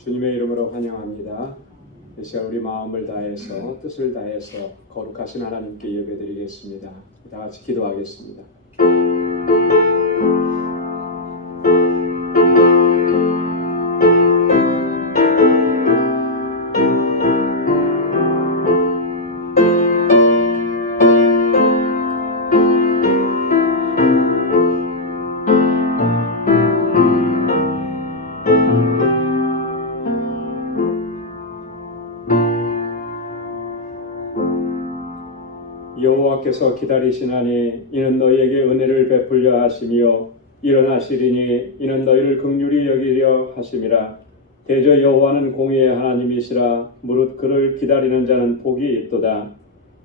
주님의 이름으로 환영합니다. 이 시간 우리 마음을 다해서 뜻을 다해서 거룩하신 하나님께 예배드리겠습니다. 다 같이 기도하겠습니다. 여호와께서 기다리시나니 이는 너희에게 은혜를 베풀려 하시며 일어나시리니 이는 너희를 긍휼히 여기려 하심이라. 대저 여호와는 공의의 하나님이시라. 무릇 그를 기다리는 자는 복이 있도다.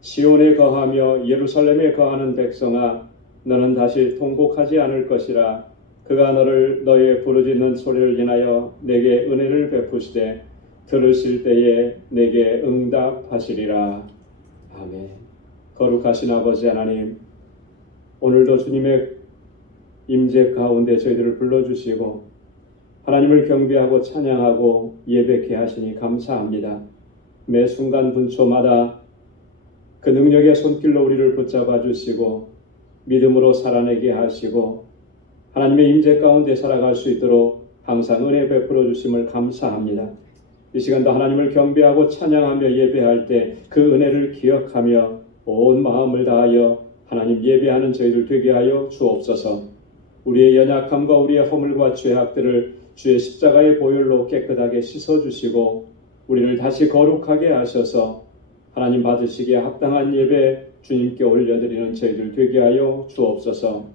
시온에 거하며 예루살렘에 거하는 백성아, 너는 다시 통곡하지 않을 것이라. 그가 너를 너의 부르짖는 소리를 인하여 내게 은혜를 베푸시되 들으실 때에 내게 응답하시리라. 아멘. 거룩하신 아버지 하나님, 오늘도 주님의 임재 가운데 저희들을 불러주시고 하나님을 경배하고 찬양하고 예배케 하시니 감사합니다. 매 순간 분초마다 그 능력의 손길로 우리를 붙잡아 주시고 믿음으로 살아내게 하시고 하나님의 임재 가운데 살아갈 수 있도록 항상 은혜 베풀어 주심을 감사합니다. 이 시간도 하나님을 경배하고 찬양하며 예배할 때 그 은혜를 기억하며 온 마음을 다하여 하나님 예배하는 저희들 되게 하여 주옵소서. 우리의 연약함과 우리의 허물과 죄악들을 주의 십자가의 보혈로 깨끗하게 씻어주시고 우리를 다시 거룩하게 하셔서 하나님 받으시기에 합당한 예배 주님께 올려드리는 저희들 되게 하여 주옵소서.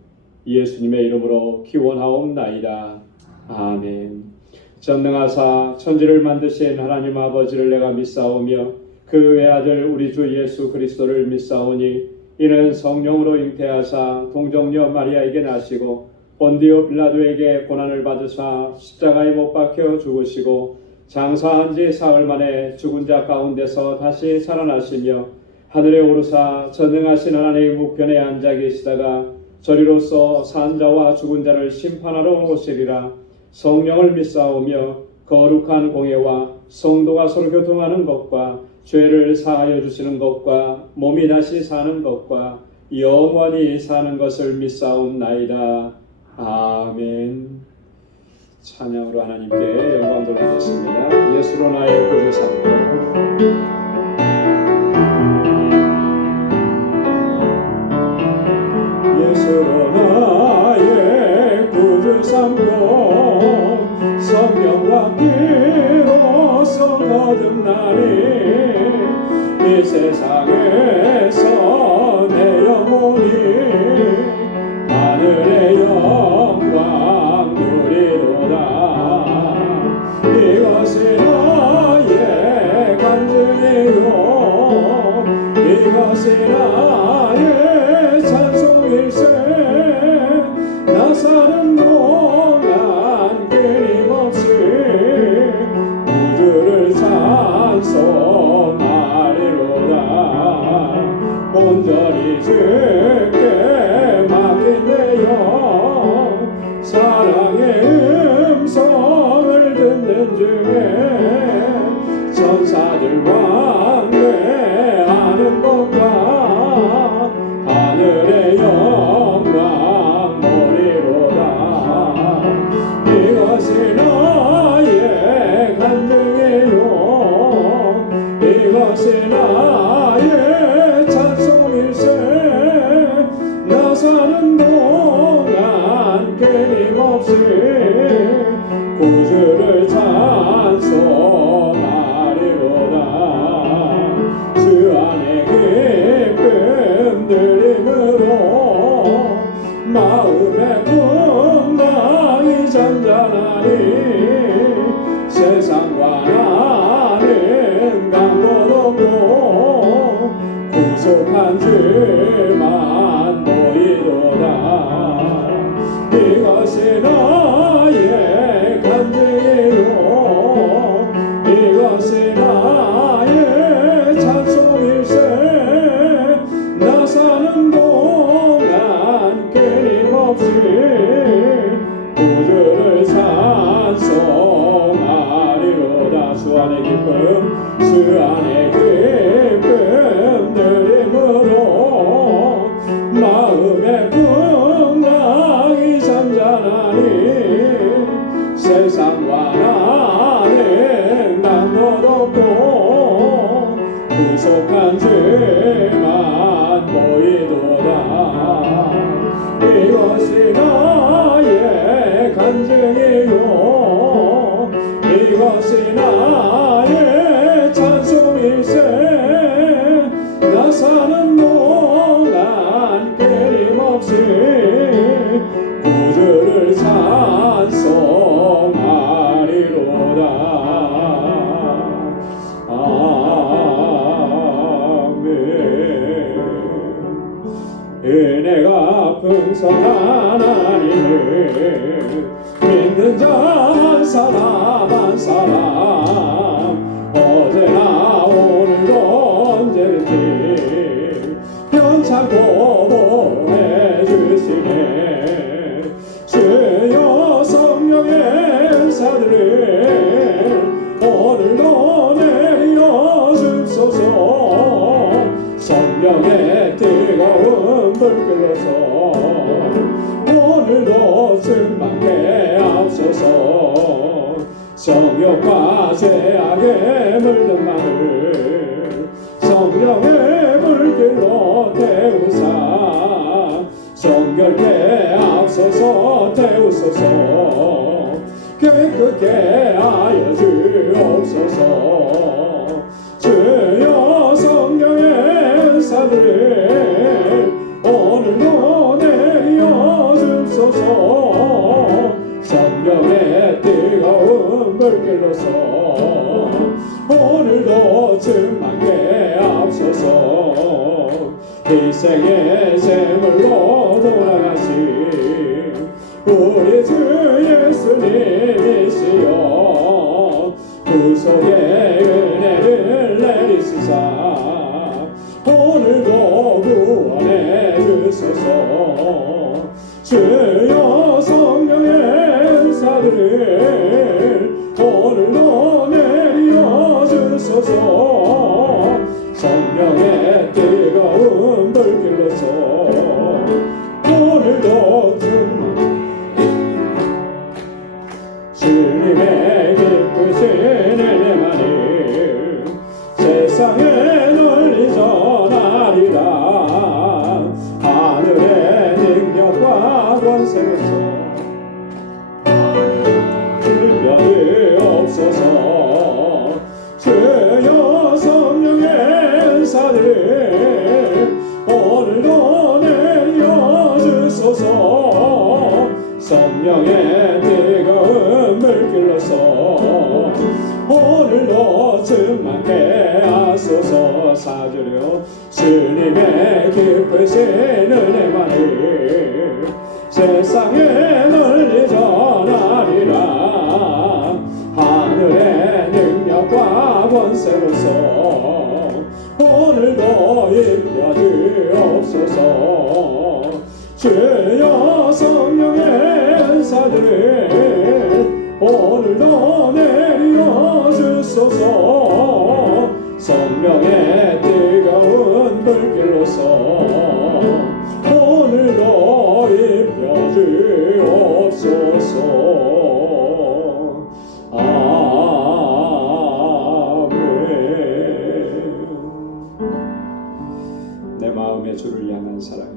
예수님의 이름으로 기원하옵나이다. 아멘. 전능하사 천지를 만드신 하나님 아버지를 내가 믿사오며 그 외아들 우리 주 예수 그리스도를 믿사오니 이는 성령으로 잉태하사 동정녀 마리아에게 나시고 본디오 빌라도에게 고난을 받으사 십자가에 못 박혀 죽으시고 장사한 지 사흘 만에 죽은 자 가운데서 다시 살아나시며 하늘에 오르사 전능하신 하나님의 우편에 앉아 계시다가 저리로서 산 자와 죽은 자를 심판하러 오시리라. 성령을 믿사오며 거룩한 공예와 성도가 서로 교통하는 것과 죄를 사하여 주시는 것과 몸이 다시 사는 것과 영원히 사는 것을 믿사옵나이다. 아멘. 찬양으로 하나님께 영광 돌리겠습니다. 예수로 나의 구주 삼고 예수로 나의 구주 삼고 성령과 피로써 거듭나니 이 세상에서 내 영혼이 하늘의 영광 누리도다. 이것이 나의 간증이요 이것이 나의 찬송일세. 나 사는 동안 끊임없이 우주를 찬송하리로다. 온전히 주께 맡긴 내 영 사랑의 음성을 듣는 중에 천사들 왕래하는 것과 하늘의 영광 보리로다. 이것이 나의 간증이요 이것이 나의 찬송일세. 나 사는 동안 끊임없이 구주를 찬송하리로다. 주 안에 기쁨 들림으로 마음의 풍랑이 잔잔하니 세상과 나는 강도 없고 속한 죄만 보이도다. 이것이 나의 간증이요 이것이 나의 찬송일세. 나 사는 동안 끊임없이 구주를 찬송하리로다. 아멘. 은혜가 풍성한 하나님을 믿는 자 한 사람 한 사람 어제나 오늘도 언제든지 편찮고 보호해 주시네. 주여 성령의 은사들을 오늘도 내려 주소서. 성령의 뜨거운 불길로서 오늘도 충만케 앞서서. 성욕과 죄악에 물든 마음을 성령의 불길로 태우사. 정결케 앞서서 태우소서. 깨끗게 하여 주옵소서. 주여 성령의 은사들을 오늘도 내려 주소서. 성령의 뜨거운 불길로서 오늘도 충만케 앞서서. 희생의 제물로 돌아가신 우리 주 예수님이시여 구속의 은혜를 내리시사 오늘도 구원해 주소서. 주여 성령의 은사들을 오늘도 내려 주소서. 성령의 뜨거운 불길로서 오늘도 주님의 기쁘신 은혜만을 세상에 널리 전하리라. 하늘의 능력과 권세로서 일변이옵소서. 주여 성령의 은사들을 오늘도 내려 주소서. 성령의 뜨거운 물길로서 오늘도 충만케 하소서. 사절이요. 주님의 기쁘신 은혜만을 세상에 널리 전하리라. 하늘의 능력과 권세로서 오늘도 입혀 주옵소서. 주여 성령의 은사들을 오늘도 내려 주소서. 성령의 뜨거운 불길로서 오늘도 입혀 주옵소서. 아멘. 내 마음의 주를 향한 사랑이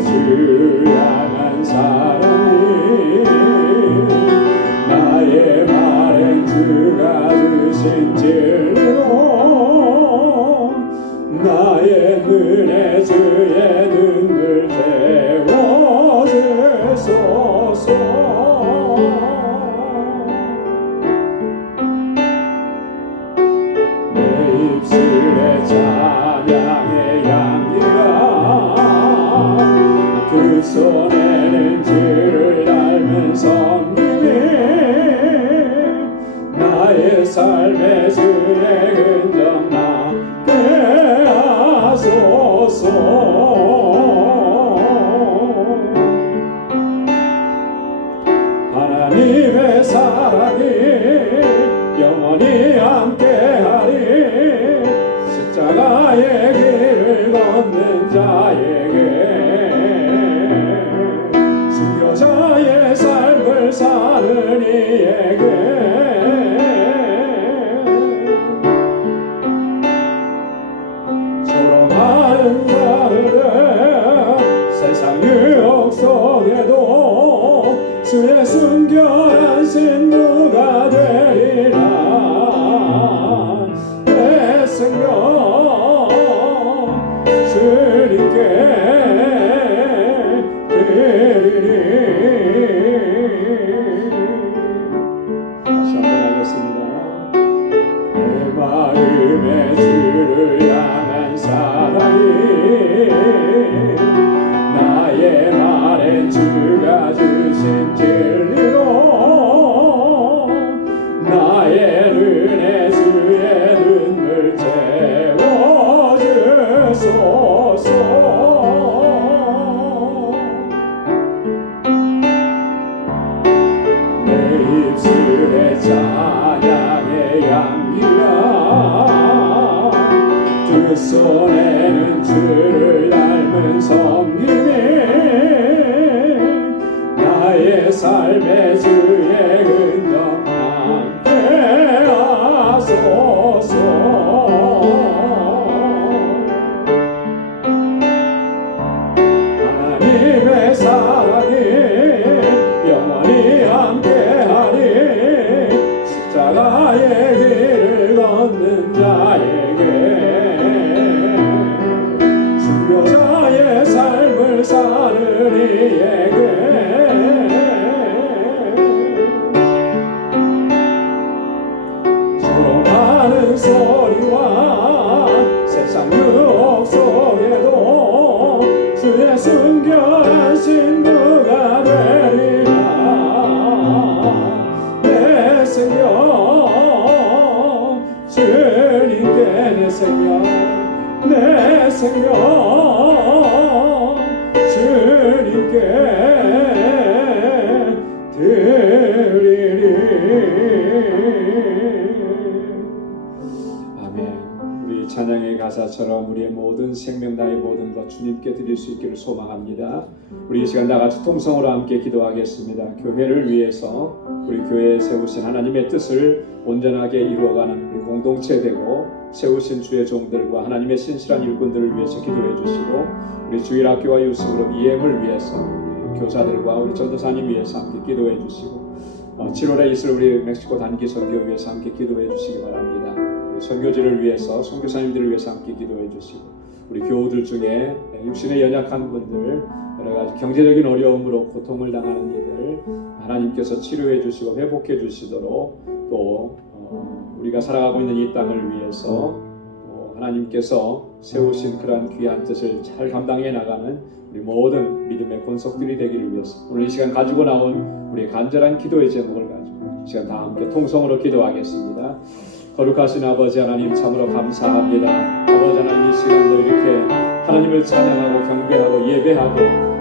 주 향한 사랑이 나의 말엔 주가 주신 진리로 나의 눈에 주의 눈물 채워주소서. 내 입술에 찬양의 향기가 그 손에는 주를 닮은 섬김이 나의 삶의 주의 흔적 나게 하소서. 하나님의 사랑이 영원히 함께하리. 십자가의 길을 걷는 자에게 순교자의 삶을 사는 이에게 조롱하는 자들은 세상 유혹 속에도 주의 순결한 신부가 되리라. 내 생명 주님께 드리리. 다시 한번 하겠습니다. 내 마음에 주를 향한 사랑이 나의 말엔 주가 주신 진리로 나의 은혜 주의 눈물 채워주소서. 내 입술에 찬양의 향기가 두 손에는 주를 닮은 섬김이 나의 삶의 주의 흔적 함께 하소서. 하나님의 사랑이 영원히 함께하리. 십자가의 길을 걷는 자에게 순교자의 삶을 사는 이에게 조롱하는 소리와 세상 유혹 속에도 주의 순결한 신부가 되리라. 내 생명 주님께 내 생명 주님께 드리리. 아멘. 우리 찬양의 가사처럼 우리의 모든 생명 나의 모든 것 주님께 드릴 수 있기를 소망합니다. 우리 이 시간 다같이 통성으로 함께 기도하겠습니다. 교회를 위해서 우리 교회에 세우신 하나님의 뜻을 온전하게 이루어가는 우리 공동체 되고 세우신 주의 종들과 하나님의 신실한 일꾼들을 위해서 기도해 주시고 우리 주일학교와 유스그룹 EM을 위해서 우리 교사들과 우리 전도사님 위해서 함께 기도해 주시고 7월에 있을 우리 멕시코 단기 선교 위해서 함께 기도해 주시기 바랍니다. 우리 선교지를 위해서 선교사님들을 위해서 함께 기도해 주시고 우리 교우들 중에 육신에 연약한 분들 여러 가지 경제적인 어려움으로 고통을 당하는 이들 하나님께서 치료해 주시고 회복해 주시도록 또 우리가 살아가고 있는 이 땅을 위해서 하나님께서 세우신 그러한 귀한 뜻을 잘 감당해 나가는 우리 모든 믿음의 권속들이 되기를 위해서 오늘 이 시간 가지고 나온 우리 간절한 기도의 제목을 가지고 이 시간 다 함께 통성으로 기도하겠습니다. 거룩하신 아버지 하나님 참으로 감사합니다. 아버지 하나님 이 시간도 이렇게 하나님을 찬양하고 경배하고 예배하고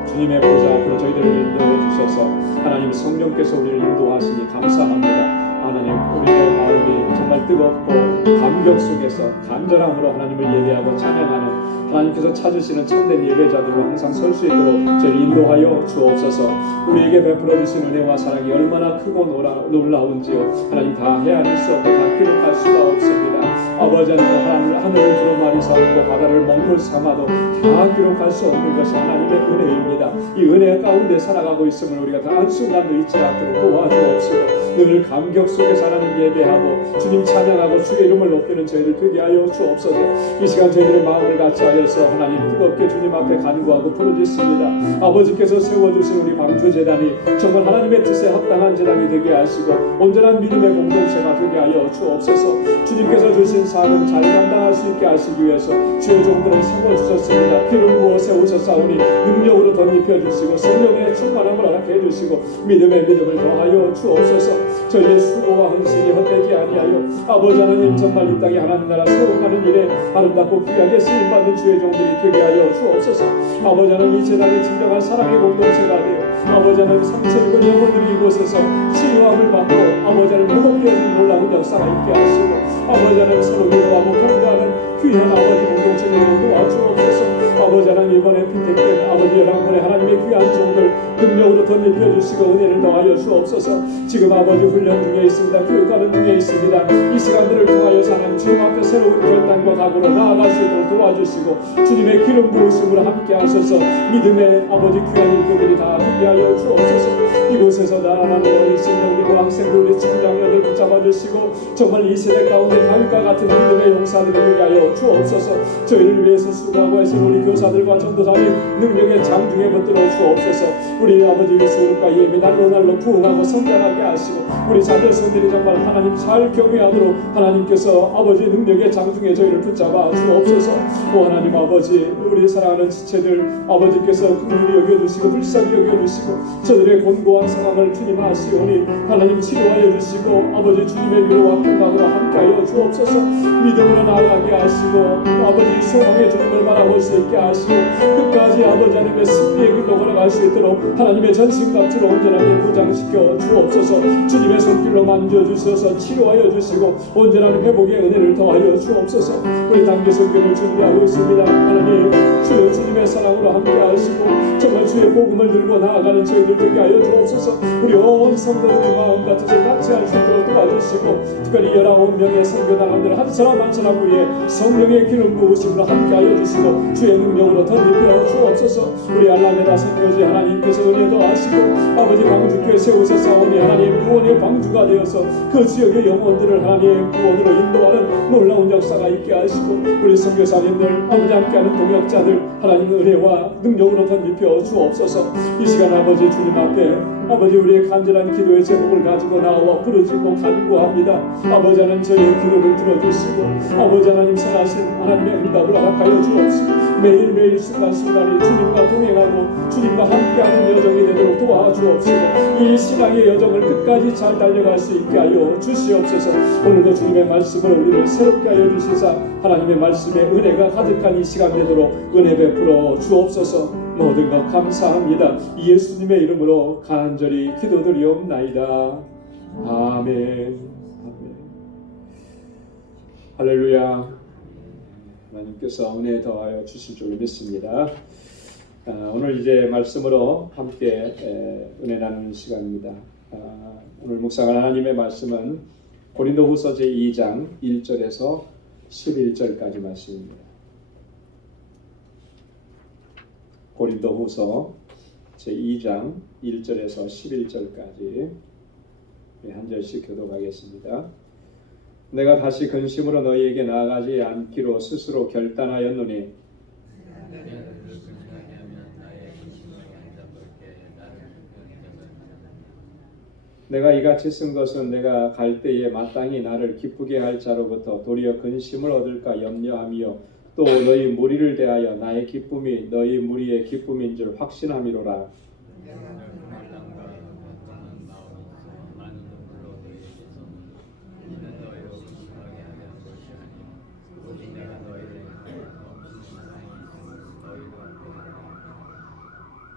주님의 보좌 앞으로 저희들을 인도해 주셔서 하나님 성령께서 우리를 인도하시니 감사합니다. 하나님 우리의 마음이 정말 뜨겁고 감격 속에서 간절함으로 하나님을 예배하고 찬양하는 하나님께서 찾으시는 참된 예배자들로 항상 설 수 있도록 저희를 인도하여 주옵소서. 우리에게 베풀어 주신 은혜와 사랑이 얼마나 크고 놀라운지요 하나님 다 헤아릴 수 없고 다 기록할 수가 없습니다. 아버지 하나님 하늘을 두루마리 삼고 바다를 먹물 삼아도 다 기록할 수 없는 것이 하나님의 은혜입니다. 이 은혜 가운데 살아가고 있음을 우리가 단 한순간도 잊지 않도록 도와주옵시고 늘 감격 속에서 하나님 예배하고 주님 찬양하고 주의 이름을 높이는 저희들 되게 하여 주옵소서. 이 시간 저희들의 마음을 같이 하여서 하나님 뜨겁게 주님 앞에 간구하고 부르짖습니다. 아버지께서 세워주신 우리 방주재단이 정말 하나님의 뜻에 합당한 재단이 되게 하시고 온전한 믿음의 공동체가 되게 하여 주옵소서. 주님께서 주신 사명 잘 감당할 수 있게 하시기 위해서 주의 종들을 세워주셨습니다. 기름 부어 세우셨사오니 능력으로 덧입혀주시고 성령의 충만함을 허락해 주시고 믿음의 믿음을 더하여 주옵소서. 저희의 수고와 헌신이 헛되지 아니하여 아버지 하나님 정말 이 땅에 하나님 나라 세워가는 일에 아름답고 귀하게 쓰임받는 주의 종들이 되게 하여 주옵소서. 아버지 하나님 이 재단이 진정한 사랑의 공동체가 되어 아버지 하나님 상처 입은 영혼들이 이곳에서 치유함을 받고 아버지 하나님 회복되어지는 놀라운 역사가 있게 하시고 아버지 하나님 서로 위로하고 격려하는 귀한 아버지 공동체 되도록 도와주옵소서. 아버지 하나님 이번에 피택된 아버지 연합군의 하나님의 귀한 종들 능력으로 덧입혀 주시고 은혜를 더하여 주옵소서. 지금 아버지 훈련 중에 있습니다. 교육하는 중에 있습니다. 이 시간들을 통하여 하나님 주님 앞에 새로운 결단과 각오로 나아갈 수 있도록 도와주시고 주님의 기름 부으심으로 함께 하셔서 믿음의 아버지 귀한 일꾼들이 다 되게 하여 주옵소서. 이곳에서 자라나는 어린 신령들과 학생들 우리 청장년을 붙잡아 주시고 정말 이 세대 가운데 다윗과 같은 믿음의 용사들이 되게 하여 주옵소서. 저희를 위해서 수고하고 하신 우리 교사들과 전도사님 능력의 장중에 붙들어 주옵소서. 우리 아버지 예수님과 예배 날로 부흥하고 성장하게 하시고 우리 자녀손들이 정말 하나님 잘 경외하도록 하나님께서 아버지 능력의 장중에 저희를 붙잡아 주옵소서. 오 하나님 아버지 우리 사랑하는 지체들 아버지께서 긍휼히 여겨주시고 불쌍히 여겨주시고 저들의 곤고한 상황을 주님 아시오니 하나님 치료하여 주시고 아버지 주님의 위로와 평강으로 함께하여 주옵소서. 믿음으로 나아가게 하시고 아버지 소망의 주님을 바라볼 수 있게 하시고 끝까지 아버지 하나님의 승리의 길로 걸어갈 수 있도록 하나님의 전신갑주로 온전하게 무장시켜 주옵소서. 주님의 손길로 만져주셔서 치료하여 주시고 온전한 회복의 은혜를 더하여 주옵소서. 우리 단기 성경을 준비하고 있습니다. 하나님 주여 주님의 사랑으로 함께 하시고 정말 주의 복음을 들고 나아가는 저희들 되게 하여 주옵소서. 우리 온 성도들의 마음 같으서 같이 할 수 있도록 도와주시고 특별히 19명의 선교단원들 한 사람 한 사람 위에 성령의 기름 부으심으로 함께 하여 주시고 주의 능력으로 덧입혀 주옵소서. 우리 알라메다 선교지 하나님께서 은혜 더하시고 아버지 방주교회 세우셨사오니 하나님 구원의 방주가 되어서 그 지역의 영혼들을 하나님 구원으로 인도하는 놀라운 역사가 있게 하시고 우리 선교사님들 아버지 함께하는 동역자들 하나님 은혜와 능력으로 덧입혀 주옵소서. 이 시간 아버지 주님 앞에 아버지 우리의 간절한 기도의 제목을 가지고 나와 부르짖고 간구합니다. 아버지 하나님 저희의 기도를 들어주시고 아버지 하나님 선하신 하나님의 응답을 허락하여 주옵시고 매일매일 순간순간이 주님과 동행하고 주님과 함께하는 여정이 되도록 도와주옵시고 이 신앙의 여정을 끝까지 잘 달려갈 수 있게 하여 주시옵소서. 오늘도 주님의 말씀을 우리를 새롭게 하여 주시사 하나님의 말씀에 은혜가 가득한 이 시간 되도록 은혜 베풀어 주옵소서. 모든 것 감사합니다. 예수님의 이름으로 간절히 기도드리옵나이다. 아멘. 할렐루야. 하나님께서 은혜 더하여 주실 줄 믿습니다. 오늘 이제 말씀으로 함께 은혜 나누는 시간입니다. 오늘 묵상할 하나님의 말씀은 고린도후서 제2장 1절에서 11절까지 말씀입니다. 고린도후서 제2장 1절에서 11절까지 한 절씩 교독하겠습니다. 내가 다시 근심으로 너희에게 나아가지 않기로 스스로 결단하였노니 내가 이같이 쓴 것은 내가 갈 때에 마땅히 나를 기쁘게 할 자로부터 도리어 근심을 얻을까 염려하며 또 너희 무리를 대하여 나의 기쁨이 너희 무리의 기쁨인 줄 확신함이로라.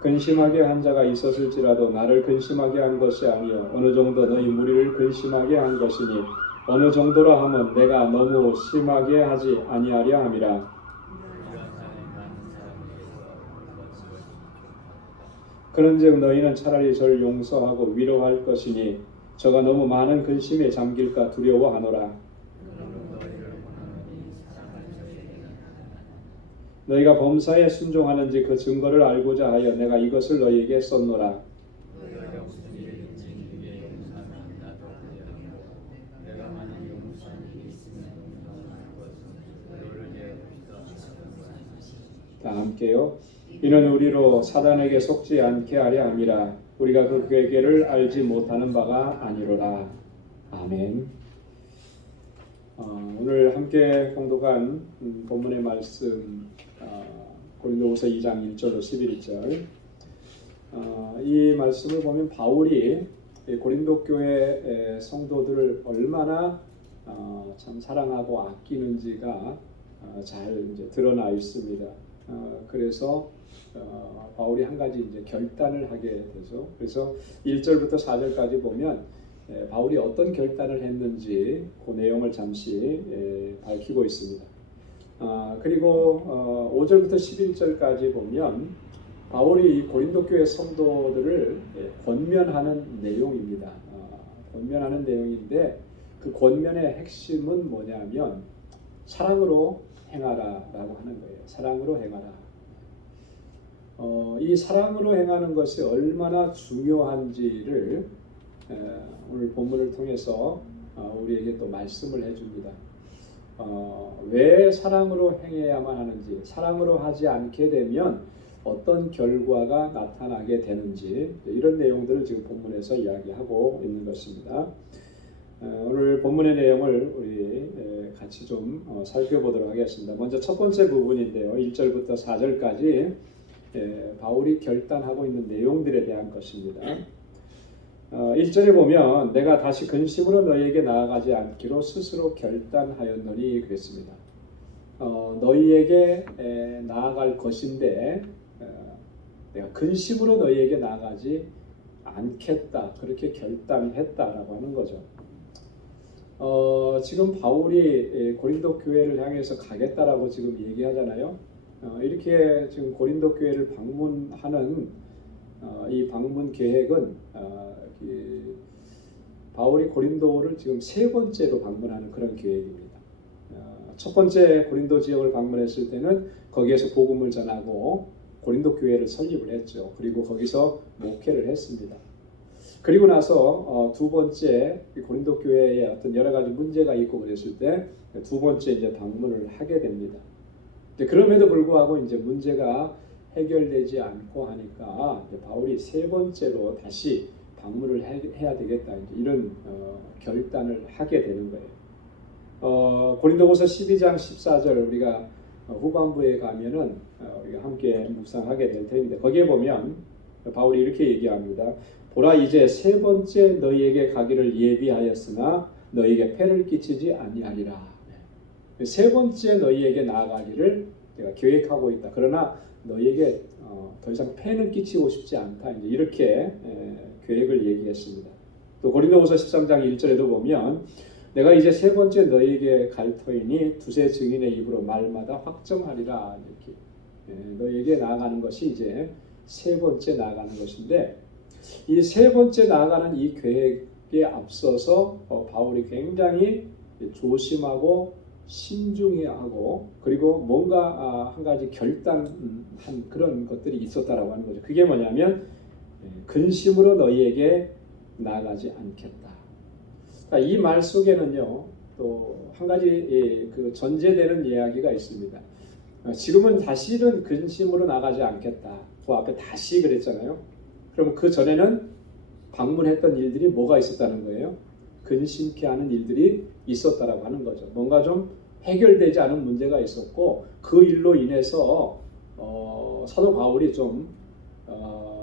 근심하게 한 자가 있었을지라도 나를 근심하게 한 것이 아니요 어느 정도 너희 무리를 근심하게 한 것이니 어느 정도라 하면 내가 너무 심하게 하지 아니하려 함이라. 그런즉 너희는 차라리 저를 용서하고 위로할 것이니 저가 너무 많은 근심에 잠길까 두려워하노라. 너희가 범사에 순종하는지 그 증거를 알고자 하여 내가 이것을 너희에게 썼노라. 다 함께요. 이는 우리로 사단에게 속지 않게 하려 함이라. 우리가 그 괴계를 알지 못하는 바가 아니로라. 아멘. 오늘 함께 공독한 본문의 말씀 고린도후서 2장 1절로 11절. 이 말씀을 보면 바울이 고린도 교회 성도들을 얼마나 참 사랑하고 아끼는지가 잘 이제 드러나 있습니다. 그래서 바울이 한 가지 이제 결단을 하게 되죠. 그래서 1절부터 4절까지 보면 바울이 어떤 결단을 했는지 그 내용을 잠시 밝히고 있습니다. 그리고 5절부터 11절까지 보면 바울이 고린도 교회 성도들을 권면하는 내용입니다. 권면하는 내용인데 그 권면의 핵심은 뭐냐면 사랑으로 행하라라고 하는 거예요. 사랑으로 행하라. 이 사랑으로 행하는 것이 얼마나 중요한지를 오늘 본문을 통해서 우리에게 또 말씀을 해줍니다. 왜 사랑으로 행해야만 하는지, 사랑으로 하지 않게 되면 어떤 결과가 나타나게 되는지, 이런 내용들을 지금 본문에서 이야기하고 있는 것입니다. 오늘 본문의 내용을 우리 같이 좀 살펴보도록 하겠습니다. 먼저 첫 번째 부분인데요. 1절부터 4절까지 바울이 결단하고 있는 내용들에 대한 것입니다. 1절에 보면 내가 다시 근심으로 너희에게 나아가지 않기로 스스로 결단하였노니 그랬습니다. 너희에게 나아갈 것인데 내가 근심으로 너희에게 나아가지 않겠다, 그렇게 결단했다라고 하는 거죠. 지금 바울이 고린도 교회를 향해서 가겠다라고 지금 얘기하잖아요. 이렇게 지금 고린도 교회를 방문하는 이 방문 계획은 바울이 고린도를 지금 세 번째로 방문하는 그런 계획입니다. 첫 번째 고린도 지역을 방문했을 때는 거기에서 복음을 전하고 고린도 교회를 설립을 했죠. 그리고 거기서 목회를 했습니다. 그리고 나서 두 번째 고린도 교회에 어떤 여러 가지 문제가 있고 그랬을 때 두 번째 이제 방문을 하게 됩니다. 그럼에도 불구하고 이제 문제가 해결되지 않고 하니까 바울이 세 번째로 다시 방문을 해야 되겠다, 이런 결단을 하게 되는 거예요. 고린도후서 12장 14절 우리가 후반부에 가면은 우리가 함께 묵상하게 될 텐데 거기에 보면 바울이 이렇게 얘기합니다. 보라, 이제 세 번째 너희에게 가기를 예비하였으나 너희에게 폐를 끼치지 아니하리라. 세 번째 너희에게 나아가기를 내가 계획하고 있다. 그러나 너희에게 더 이상 폐는 끼치고 싶지 않다. 이렇게 계획을 얘기했습니다. 또 고린도후서 13장 1절에도 보면 내가 이제 세 번째 너희에게 갈 터이니 두세 증인의 입으로 말마다 확정하리라. 이렇게 너희에게 나아가는 것이 이제 세 번째 나아가는 것인데 이 세 번째 나아가는 이 계획에 앞서서 바울이 굉장히 조심하고 신중해야 하고 그리고 뭔가 한 가지 결단한 그런 것들이 있었다라고 하는 거죠. 그게 뭐냐면 근심으로 너희에게 나아가지 않겠다. 이 말 속에는요 또 한 가지 그 전제되는 이야기가 있습니다. 지금은 다시는 근심으로 나가지 않겠다. 그 앞에 다시 그랬잖아요. 그럼 그 전에는 방문했던 일들이 뭐가 있었다는 거예요? 근심케 하는 일들이 있었다라고 하는 거죠. 뭔가 좀 해결되지 않은 문제가 있었고 그 일로 인해서 사도 바울이 좀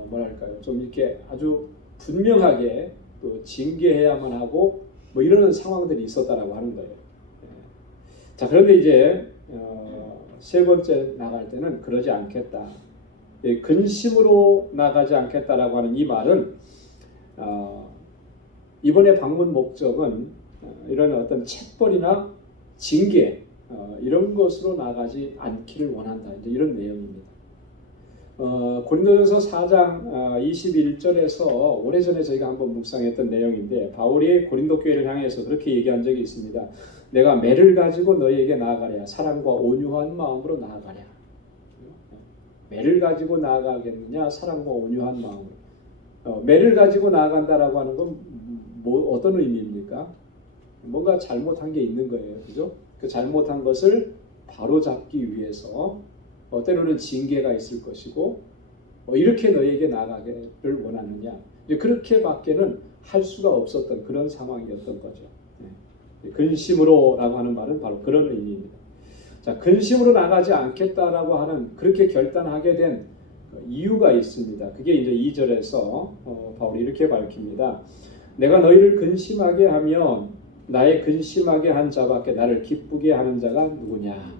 뭐랄까요? 좀 이렇게 아주 분명하게 또 징계해야만 하고 뭐 이러는 상황들이 있었다라고 하는 거예요. 자, 그런데 이제 세 번째 나갈 때는 그러지 않겠다. 근심으로 나가지 않겠다라고 하는 이 말은 이번에 방문 목적은 이런 어떤 책벌이나 징계 이런 것으로 나가지 않기를 원한다. 이제 이런 내용입니다. 고린도전서 4장 21절에서 오래전에 저희가 한번 묵상했던 내용인데 바울이 고린도 교회를 향해서 그렇게 얘기한 적이 있습니다. 내가 매를 가지고 너희에게 나아가랴. 사랑과 온유한 마음으로 나아가랴. 매를 가지고 나아가겠느냐? 사랑과 온유한 마음으로. 매를 가지고 나아간다라고 하는 건 뭐 어떤 의미입니까? 뭔가 잘못한 게 있는 거예요. 그죠? 그 잘못한 것을 바로잡기 위해서 때로는 징계가 있을 것이고 이렇게 너희에게 나아가기를 원하느냐. 그렇게밖에는 할 수가 없었던 그런 상황이었던 거죠. 근심으로라고 하는 말은 바로 그런 의미입니다. 자, 근심으로 나가지 않겠다라고 하는 그렇게 결단하게 된 이유가 있습니다. 그게 이제 2절에서 바울이 이렇게 밝힙니다. 내가 너희를 근심하게 하면 나의 근심하게 한 자밖에 나를 기쁘게 하는 자가 누구냐.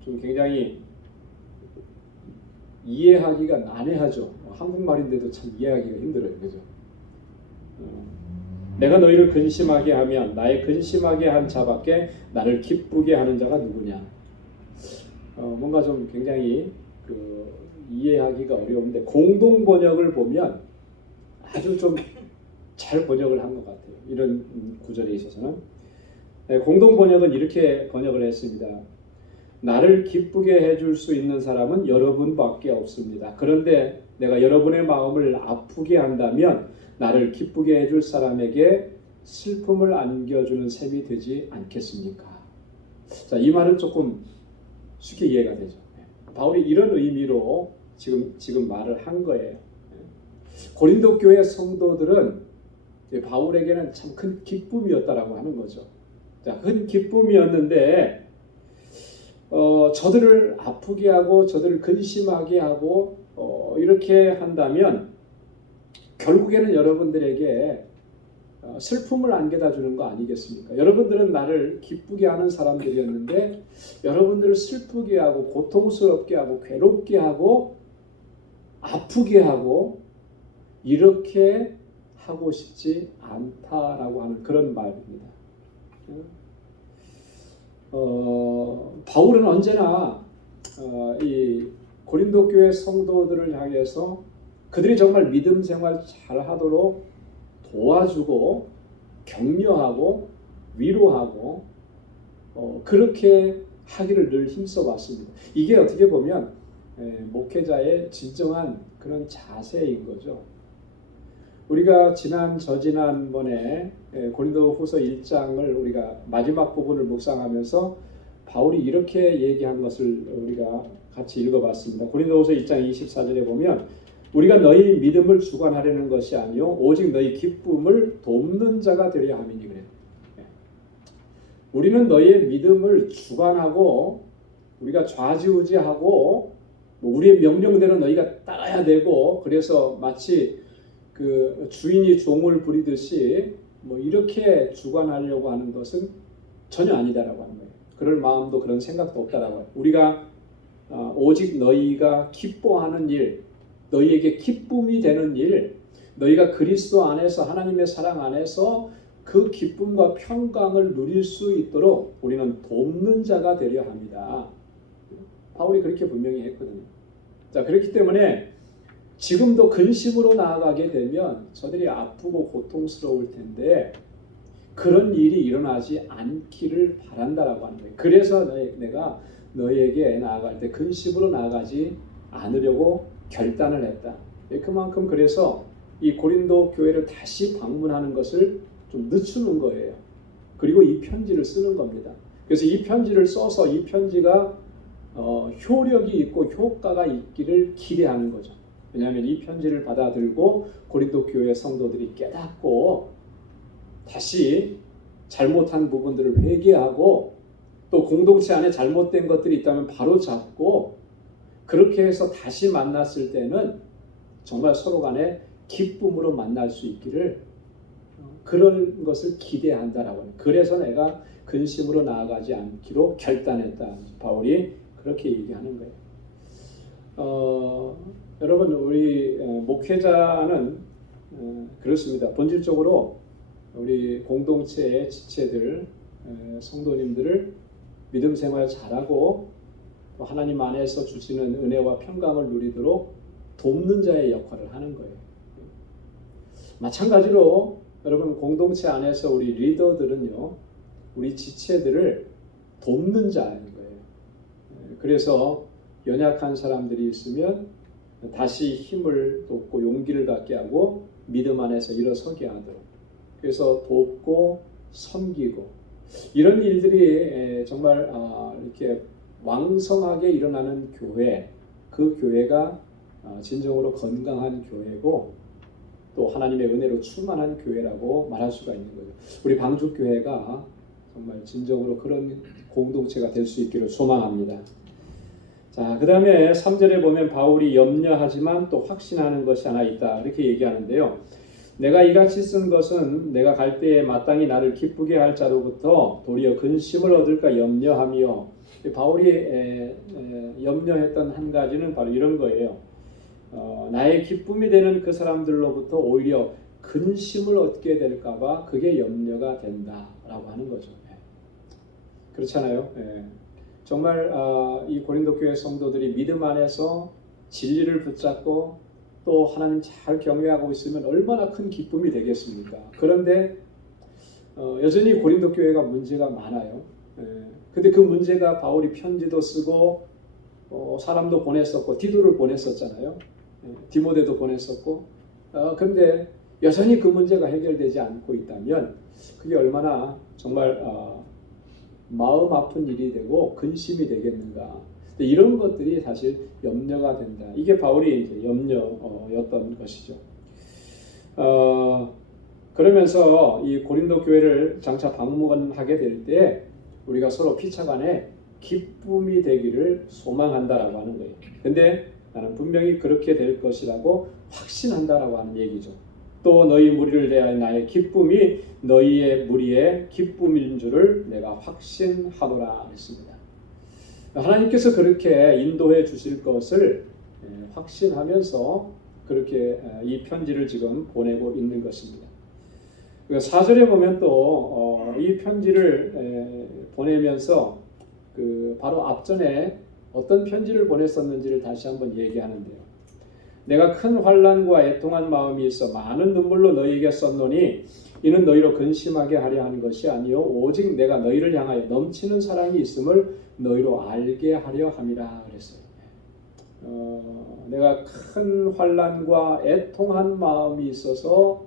좀 굉장히 이해하기가 난해하죠. 한국말인데도 참 이해하기가 힘들어요. 그죠? 내가 너희를 근심하게 하면 나의 근심하게 한 자밖에 나를 기쁘게 하는 자가 누구냐? 뭔가 좀 굉장히 이해하기가 어려운데 공동 번역을 보면 아주 좀 잘 번역을 한 것 같아요. 이런 구절에 있어서는 공동 번역은 이렇게 번역을 했습니다. 나를 기쁘게 해줄 수 있는 사람은 여러분밖에 없습니다. 그런데 내가 여러분의 마음을 아프게 한다면 나를 기쁘게 해줄 사람에게 슬픔을 안겨주는 셈이 되지 않겠습니까? 자, 이 말은 조금 쉽게 이해가 되죠. 바울이 이런 의미로 지금 말을 한 거예요. 고린도 교회 성도들은 바울에게는 참 큰 기쁨이었다라고 하는 거죠. 자, 큰 기쁨이었는데 저들을 아프게 하고 저들을 근심하게 하고 이렇게 한다면 결국에는 여러분들에게 슬픔을 안겨다 주는 거 아니겠습니까? 여러분들은 나를 기쁘게 하는 사람들이었는데 여러분들을 슬프게 하고 고통스럽게 하고 괴롭게 하고 아프게 하고 이렇게 하고 싶지 않다라고 하는 그런 말입니다. 바울은 언제나 이 고린도 교회 성도들을 향해서 그들이 정말 믿음 생활 잘 하도록 도와주고 격려하고 위로하고 그렇게 하기를 늘 힘써 왔습니다. 이게 어떻게 보면 목회자의 진정한 그런 자세인 거죠. 우리가 저지난번에 고린도후서 1장을 우리가 마지막 부분을 묵상하면서 바울이 이렇게 얘기한 것을 우리가 같이 읽어봤습니다. 고린도후서 1장 24절에 보면 우리가 너희 믿음을 주관하려는 것이 아니요 오직 너희 기쁨을 돕는 자가 되려 함이니 그래요. 우리는 너희의 믿음을 주관하고 우리가 좌지우지하고 우리의 명령대로 너희가 따라야 되고 그래서 마치 그 주인이 종을 부리듯이 이렇게 주관하려고 하는 것은 전혀 아니다라고 하는 거예요. 그럴 마음도 그런 생각도 없다라고 해요. 우리가 오직 너희가 기뻐하는 일, 너희에게 기쁨이 되는 일, 너희가 그리스도 안에서 하나님의 사랑 안에서 그 기쁨과 평강을 누릴 수 있도록 우리는 돕는 자가 되려 합니다. 바울이 그렇게 분명히 했거든요. 자, 그렇기 때문에 지금도 근심으로 나아가게 되면 저들이 아프고 고통스러울 텐데 그런 일이 일어나지 않기를 바란다라고 하는 거예요. 그래서 내가 너희에게 나아갈 때 근심으로 나아가지 않으려고 결단을 했다. 그만큼 그래서 이 고린도 교회를 다시 방문하는 것을 좀 늦추는 거예요. 그리고 이 편지를 쓰는 겁니다. 그래서 이 편지를 써서 이 편지가 효력이 있고 효과가 있기를 기대하는 거죠. 왜냐하면 이 편지를 받아들고 고린도 교회 성도들이 깨닫고 다시 잘못한 부분들을 회개하고 또 공동체 안에 잘못된 것들이 있다면 바로 잡고 그렇게 해서 다시 만났을 때는 정말 서로 간에 기쁨으로 만날 수 있기를 그런 것을 기대한다라고 해요. 그래서 내가 근심으로 나아가지 않기로 결단했다. 바울이 그렇게 얘기하는 거예요. 여러분 우리 목회자는 그렇습니다. 본질적으로 우리 공동체의 지체들 성도님들을 믿음 생활 잘하고 하나님 안에서 주시는 은혜와 평강을 누리도록 돕는 자의 역할을 하는 거예요. 마찬가지로 여러분 공동체 안에서 우리 리더들은요 우리 지체들을 돕는 자인 거예요. 그래서 연약한 사람들이 있으면 다시 힘을 돕고 용기를 갖게 하고 믿음 안에서 일어서게 하도록 그래서 돕고 섬기고 이런 일들이 정말 이렇게 왕성하게 일어나는 교회, 그 교회가 진정으로 건강한 교회고 또 하나님의 은혜로 충만한 교회라고 말할 수가 있는 거죠. 우리 방주교회가 정말 진정으로 그런 공동체가 될 수 있기를 소망합니다. 자, 그 다음에 3절에 보면 바울이 염려하지만 또 확신하는 것이 하나 있다 이렇게 얘기하는데요. 내가 이같이 쓴 것은 내가 갈 때에 마땅히 나를 기쁘게 할 자로부터 도리어 근심을 얻을까 염려하며 바울이 염려했던 한 가지는 바로 이런 거예요. 나의 기쁨이 되는 그 사람들로부터 오히려 근심을 얻게 될까봐 그게 염려가 된다라고 하는 거죠. 그렇잖아요. 정말 이 고린도 교회 성도들이 믿음 안에서 진리를 붙잡고 또 하나님 잘 경외하고 있으면 얼마나 큰 기쁨이 되겠습니까? 그런데 여전히 고린도 교회가 문제가 많아요. 근데 그 문제가 바울이 편지도 쓰고 사람도 보냈었고 디도를 보냈었잖아요. 디모데도 보냈었고 그런데 여전히 그 문제가 해결되지 않고 있다면 그게 얼마나 정말 마음 아픈 일이 되고 근심이 되겠는가. 이런 것들이 사실 염려가 된다. 이게 바울이 이제 염려였던 것이죠. 그러면서 이 고린도 교회를 장차 방문하게 될 때 우리가 서로 피차간에 기쁨이 되기를 소망한다라고 하는 거예요. 근데 나는 분명히 그렇게 될 것이라고 확신한다라고 하는 얘기죠. 또 너희 무리를 대하여 나의 기쁨이 너희의 무리의 기쁨인 줄을 내가 확신하노라 했습니다. 하나님께서 그렇게 인도해 주실 것을 확신하면서 그렇게 이 편지를 지금 보내고 있는 것입니다. 4절에 보면 또 이 편지를 보내면서 바로 앞전에 어떤 편지를 보냈었는지를 다시 한번 얘기하는데요. 내가 큰 환난과 애통한 마음이 있어 많은 눈물로 너희에게 썼노니 이는 너희로 근심하게 하려 하는 것이 아니요 오직 내가 너희를 향하여 넘치는 사랑이 있음을 너희로 알게 하려 함이라 그랬어요. 내가 큰 환난과 애통한 마음이 있어서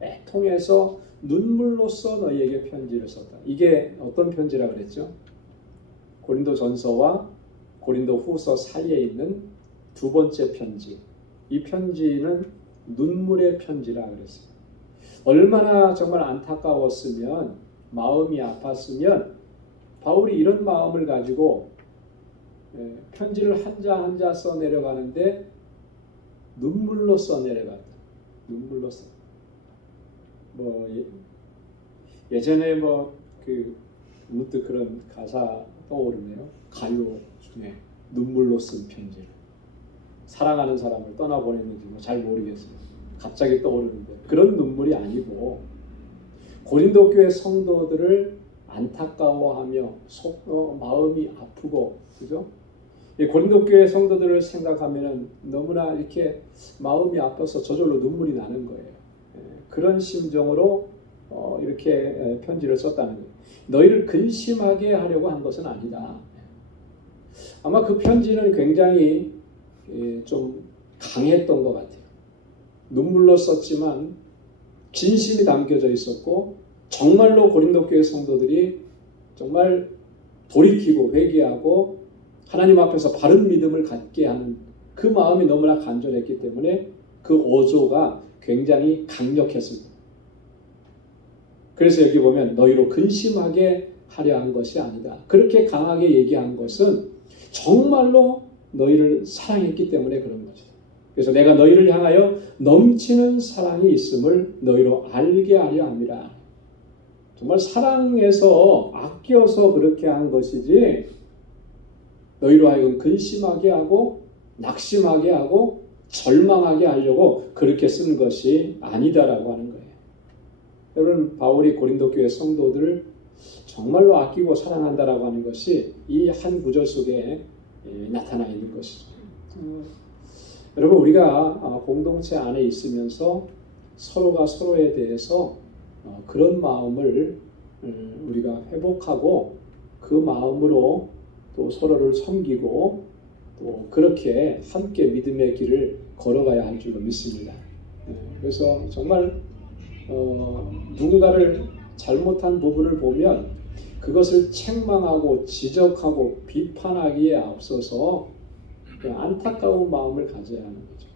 애통해서 눈물로써 너희에게 편지를 썼다. 이게 어떤 편지라 그랬죠? 고린도 전서와 고린도 후서 사이에 있는 두 번째 편지. 이 편지는 눈물의 편지라 그랬어요. 얼마나 정말 안타까웠으면 마음이 아팠으면 바울이 이런 마음을 가지고 편지를 한자 한자 써 내려가는데 눈물로 써 내려갔다. 눈물로 써. 예전에 문득 그런 가사 떠오르네요. 가요 중에 눈물로 쓴 편지를 사랑하는 사람을 떠나보냈는지 잘 모르겠어요. 갑자기 떠오르는데 그런 눈물이 아니고 고린도 교회 성도들을 안타까워하며 마음이 아프고 그죠? 이 고린도 교회 성도들을 생각하면은 너무나 이렇게 마음이 아파서 저절로 눈물이 나는 거예요. 그런 심정으로 이렇게 편지를 썼다는 거예요. 너희를 근심하게 하려고 한 것은 아니다. 아마 그 편지는 굉장히 좀 강했던 것 같아요. 눈물로 썼지만 진심이 담겨져 있었고 정말로 고린도 교회 성도들이 정말 돌이키고 회개하고 하나님 앞에서 바른 믿음을 갖게 하는 그 마음이 너무나 간절했기 때문에 그 어조가 굉장히 강력했습니다. 그래서 여기 보면 너희로 근심하게 하려 한 것이 아니다. 그렇게 강하게 얘기한 것은 정말로 너희를 사랑했기 때문에 그런 것이다. 그래서 내가 너희를 향하여 넘치는 사랑이 있음을 너희로 알게 하려 함이라. 정말 사랑해서 아껴서 그렇게 한 것이지 너희로 하여금 근심하게 하고 낙심하게 하고 절망하게 하려고 그렇게 쓴 것이 아니다라고 하는 거예요. 여러분 바울이 고린도 교회 성도들을 정말로 아끼고 사랑한다라고 하는 것이 이 한 구절 속에 나타나 있는 것이죠. 여러분 우리가 공동체 안에 있으면서 서로가 서로에 대해서 그런 마음을 우리가 회복하고 그 마음으로 또 서로를 섬기고 또 그렇게 함께 믿음의 길을 걸어가야 할 줄로 믿습니다. 그래서 정말 누군가를 잘못한 부분을 보면 그것을 책망하고 지적하고 비판하기에 앞서서 안타까운 마음을 가져야 하는 거죠.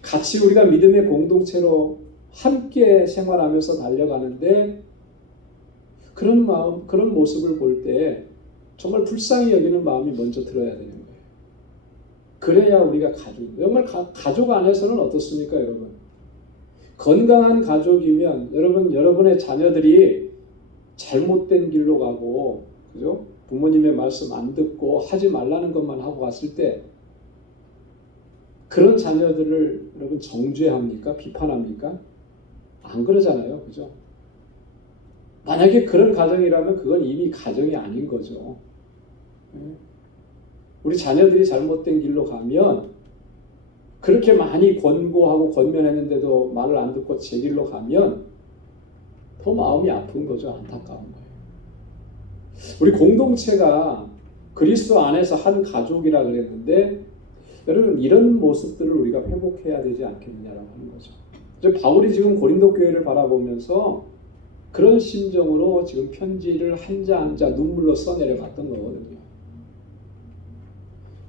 같이 우리가 믿음의 공동체로 함께 생활하면서 달려가는데 그런 마음, 그런 모습을 볼 때 정말 불쌍히 여기는 마음이 먼저 들어야 되는 거예요. 그래야 우리가 정말 가족 안에서는 어떻습니까, 여러분? 건강한 가족이면 여러분의 자녀들이 잘못된 길로 가고, 그죠? 부모님의 말씀 안 듣고 하지 말라는 것만 하고 갔을 때 그런 자녀들을 여러분 정죄합니까? 비판합니까? 안 그러잖아요. 그죠? 만약에 그런 가정이라면 그건 이미 가정이 아닌 거죠. 우리 자녀들이 잘못된 길로 가면 그렇게 많이 권고하고 권면했는데도 말을 안 듣고 제 길로 가면 더 마음이 아픈 거죠. 안타까운 거예요. 우리 공동체가 그리스도 안에서 한 가족이라 그랬는데 여러분 이런 모습들을 우리가 회복해야 되지 않겠느냐라고 하는 거죠. 바울이 지금 고린도 교회를 바라보면서 그런 심정으로 지금 편지를 한자 한자 눈물로 써내려갔던 거거든요.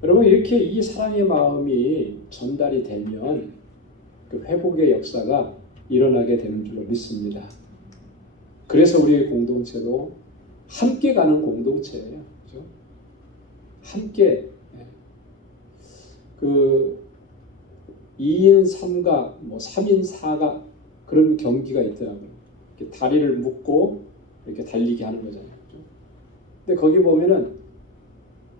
여러분 이렇게 이 사랑의 마음이 전달이 되면 그 회복의 역사가 일어나게 되는 줄로 믿습니다. 그래서 우리의 공동체도 함께 가는 공동체예요. 그렇죠? 함께 그 2인 3각, 뭐 3인 4각 그런 경기가 있더라고요. 이렇게 다리를 묶고 이렇게 달리게 하는 거잖아요. 그렇죠? 근데 거기 보면은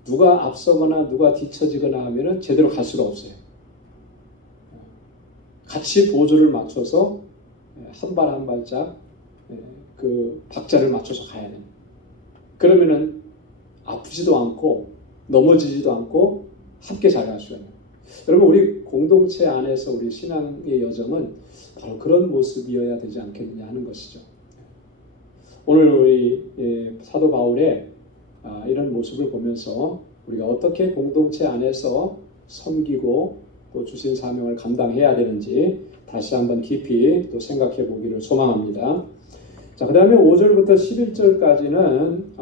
누가 앞서거나 누가 뒤처지거나 하면은 제대로 갈 수가 없어요. 같이 보조를 맞춰서 한 발 한 발짝 그 박자를 맞춰서 가야 됩니다. 그러면은 아프지도 않고 넘어지지도 않고 함께 잘 갈 수가 있는. 여러분 우리 공동체 안에서 우리 신앙의 여정은 바로 그런 모습이어야 되지 않겠느냐 하는 것이죠. 오늘 우리 사도 바울의 이런 모습을 보면서 우리가 어떻게 공동체 안에서 섬기고 또 주신 사명을 감당해야 되는지 다시 한번 깊이 또 생각해 보기를 소망합니다. 자, 그 다음에 5절부터 11절까지는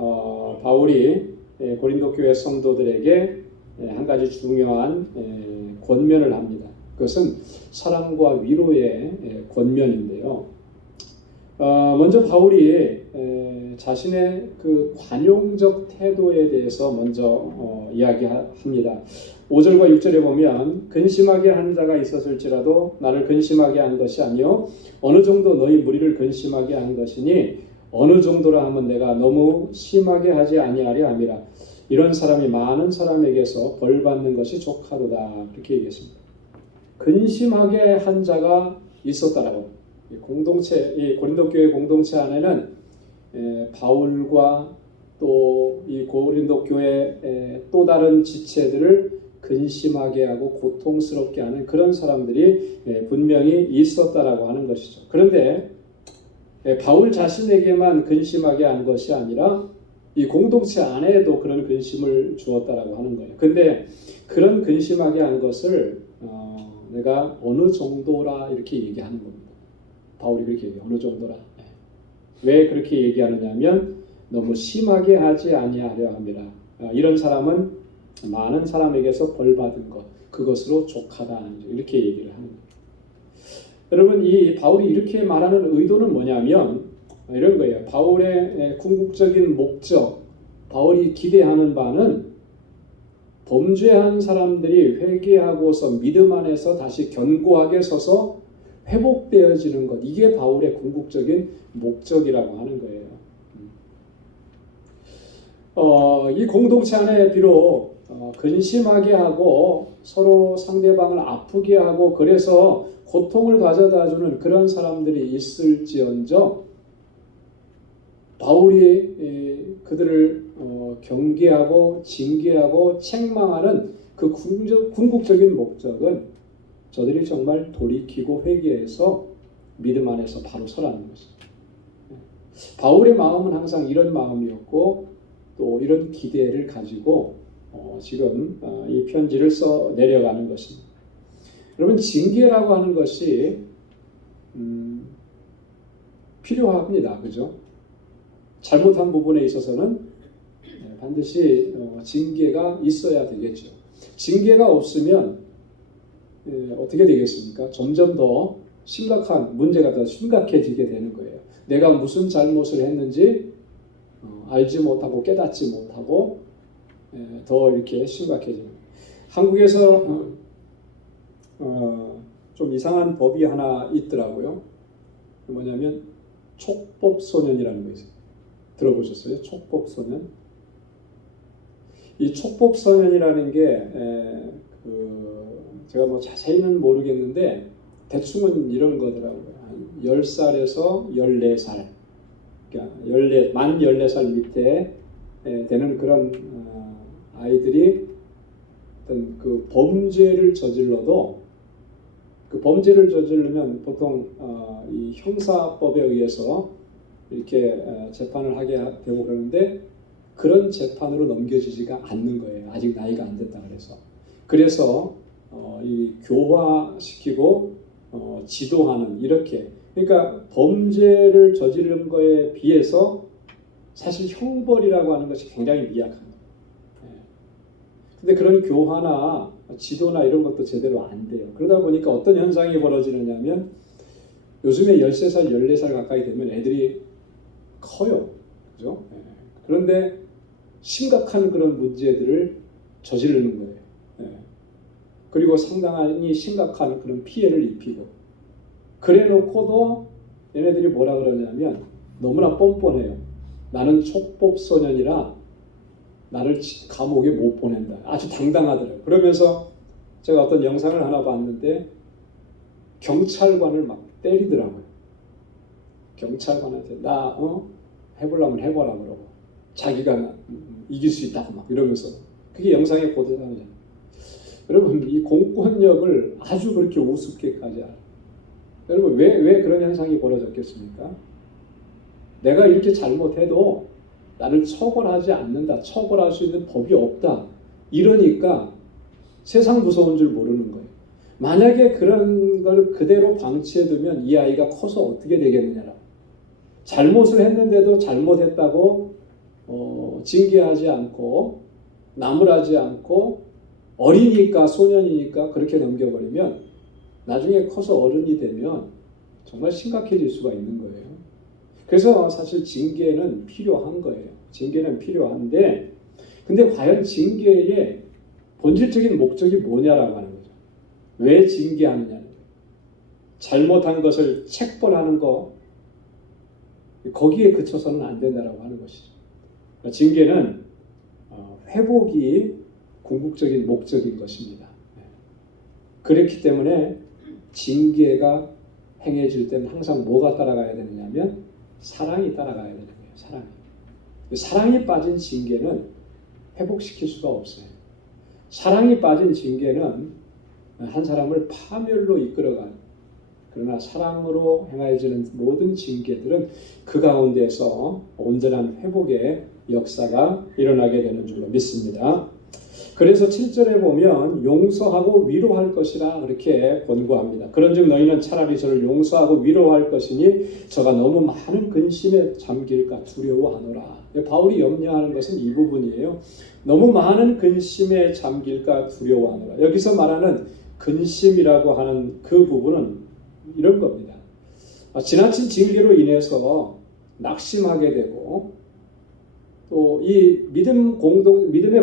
바울이 고린도 교회 성도들에게 한 가지 중요한 권면을 합니다. 그것은 사랑과 위로의 권면인데요. 먼저 바울이 자신의 그 관용적 태도에 대해서 먼저 이야기합니다. 5절과 6절에 보면 근심하게 한 자가 있었을지라도 나를 근심하게 한 것이 아니요 어느 정도 너희 무리를 근심하게 한 것이니 어느 정도라 하면 내가 너무 심하게 하지 아니하려 함이라. 이런 사람이 많은 사람에게서 벌 받는 것이 족하도다. 그렇게 얘기했습니다. 근심하게 한 자가 있었다라고. 이 고린도 교회 공동체 안에는 바울과 또 이 고린도 교회 또 다른 지체들을 근심하게 하고 고통스럽게 하는 그런 사람들이 분명히 있었다라고 하는 것이죠. 그런데 바울 자신에게만 근심하게 한 것이 아니라 이 공동체 안에도 그런 근심을 주었다라고 하는 거예요. 근데 그런 근심하게 한 것을 내가 어느 정도라 이렇게 얘기하는 겁니다. 바울이 그렇게 얘기해요. 어느 정도라. 왜 그렇게 얘기하느냐면 너무 심하게 하지 아니하려 함이라. 이런 사람은 많은 사람에게서 벌 받은 것 그것으로 족하다. 이렇게 얘기를 하는 거예요. 여러분 이 바울이 이렇게 말하는 의도는 뭐냐면 이런 거예요. 바울의 궁극적인 목적, 바울이 기대하는 바는 범죄한 사람들이 회개하고서 믿음 안에서 다시 견고하게 서서 회복되어지는 것, 이게 바울의 궁극적인 목적이라고 하는 거예요. 이 공동체 안에 비록 근심하게 하고 서로 상대방을 아프게 하고 그래서 고통을 가져다주는 그런 사람들이 있을지언정 바울이 그들을 경계하고 징계하고 책망하는 그 궁극적인 목적은 저들이 정말 돌이키고 회개해서 믿음 안에서 바로 서라는 것이죠. 바울의 마음은 항상 이런 마음이었고 또 이런 기대를 가지고 지금 이 편지를 써 내려가는 것입니다. 여러분 징계라고 하는 것이 필요합니다. 그죠? 잘못한 부분에 있어서는 반드시 징계가 있어야 되겠죠. 징계가 없으면 어떻게 되겠습니까? 점점 더 심각한 문제가 더 심각해지게 되는 거예요. 내가 무슨 잘못을 했는지 알지 못하고 깨닫지 못하고 더 이렇게 심각해지는 거예요. 한국에서 좀 이상한 법이 하나 있더라고요. 뭐냐면 촉법소년이라는 거 있어요. 들어보셨어요? 촉법소년? 이 촉법소년이라는 게 제가 뭐 자세히는 모르겠는데 대충은 이런 거더라고요. 한 10살에서 14살, 그러니까 만 14살 밑에 되는 그런 아이들이 어떤 그 범죄를 저질러도 그 범죄를 저지르면 보통 이 형사법에 의해서 이렇게 재판을 하게 되고 그러는데 그런 재판으로 넘겨지지가 않는 거예요. 아직 나이가 안 됐다 그래서 이 교화시키고 지도하는 이렇게 그러니까 범죄를 저지른 거에 비해서 사실 형벌이라고 하는 것이 굉장히 미약한 거예요. 근데 그런 교화나 지도나 이런 것도 제대로 안 돼요. 그러다 보니까 어떤 현상이 벌어지느냐면 요즘에 13살, 14살 가까이 되면 애들이 커요. 그죠? 그런데 심각한 그런 문제들을 저지르는 거예요. 그리고 상당히 심각한 그런 피해를 입히고 그래 놓고도 얘네들이 뭐라 그러냐면 너무나 뻔뻔해요. 나는 촉법소년이라 나를 감옥에 못 보낸다. 아주 당당하더라고요. 그러면서 제가 어떤 영상을 하나 봤는데 경찰관을 막 때리더라고요. 경찰관한테 나 해보려면 해보라 그러고 자기가 이길 수 있다고 막 이러면서 그게 영상에 보도되잖아요. 여러분 이 공권력을 아주 그렇게 우습게까지 알아요. 여러분 왜 그런 현상이 벌어졌겠습니까? 내가 이렇게 잘못해도 나를 처벌하지 않는다. 처벌할 수 있는 법이 없다. 이러니까 세상 무서운 줄 모르는 거예요. 만약에 그런 걸 그대로 방치해두면 이 아이가 커서 어떻게 되겠느냐라고. 잘못을 했는데도 잘못했다고 징계하지 않고 나무라지 않고 어리니까 소년이니까 그렇게 넘겨버리면 나중에 커서 어른이 되면 정말 심각해질 수가 있는 거예요. 그래서 사실 징계는 필요한 거예요. 징계는 필요한데 근데 과연 징계의 본질적인 목적이 뭐냐라고 하는 거죠. 왜 징계하느냐는 거예요. 잘못한 것을 책벌하는 거 거기에 그쳐서는 안 된다라고 하는 것이죠. 그러니까 징계는 회복이 궁극적인 목적인 것입니다. 그렇기 때문에 징계가 행해질 때는 항상 뭐가 따라가야 되느냐면 사랑이 따라가야 되는 거예요. 사랑이 빠진 징계는 회복시킬 수가 없어요. 사랑이 빠진 징계는 한 사람을 파멸로 이끌어가는 그러나 사랑으로 행해지는 모든 징계들은 그 가운데서 온전한 회복의 역사가 일어나게 되는 줄로 믿습니다. 그래서 7절에 보면 용서하고 위로할 것이라 그렇게 권고합니다. 그런즉 너희는 차라리 저를 용서하고 위로할 것이니 저가 너무 많은 근심에 잠길까 두려워하노라. 바울이 염려하는 것은 이 부분이에요. 너무 많은 근심에 잠길까 두려워하노라. 여기서 말하는 근심이라고 하는 그 부분은 이런 겁니다. 지나친 징계로 인해서 낙심하게 되고 또 이 믿음의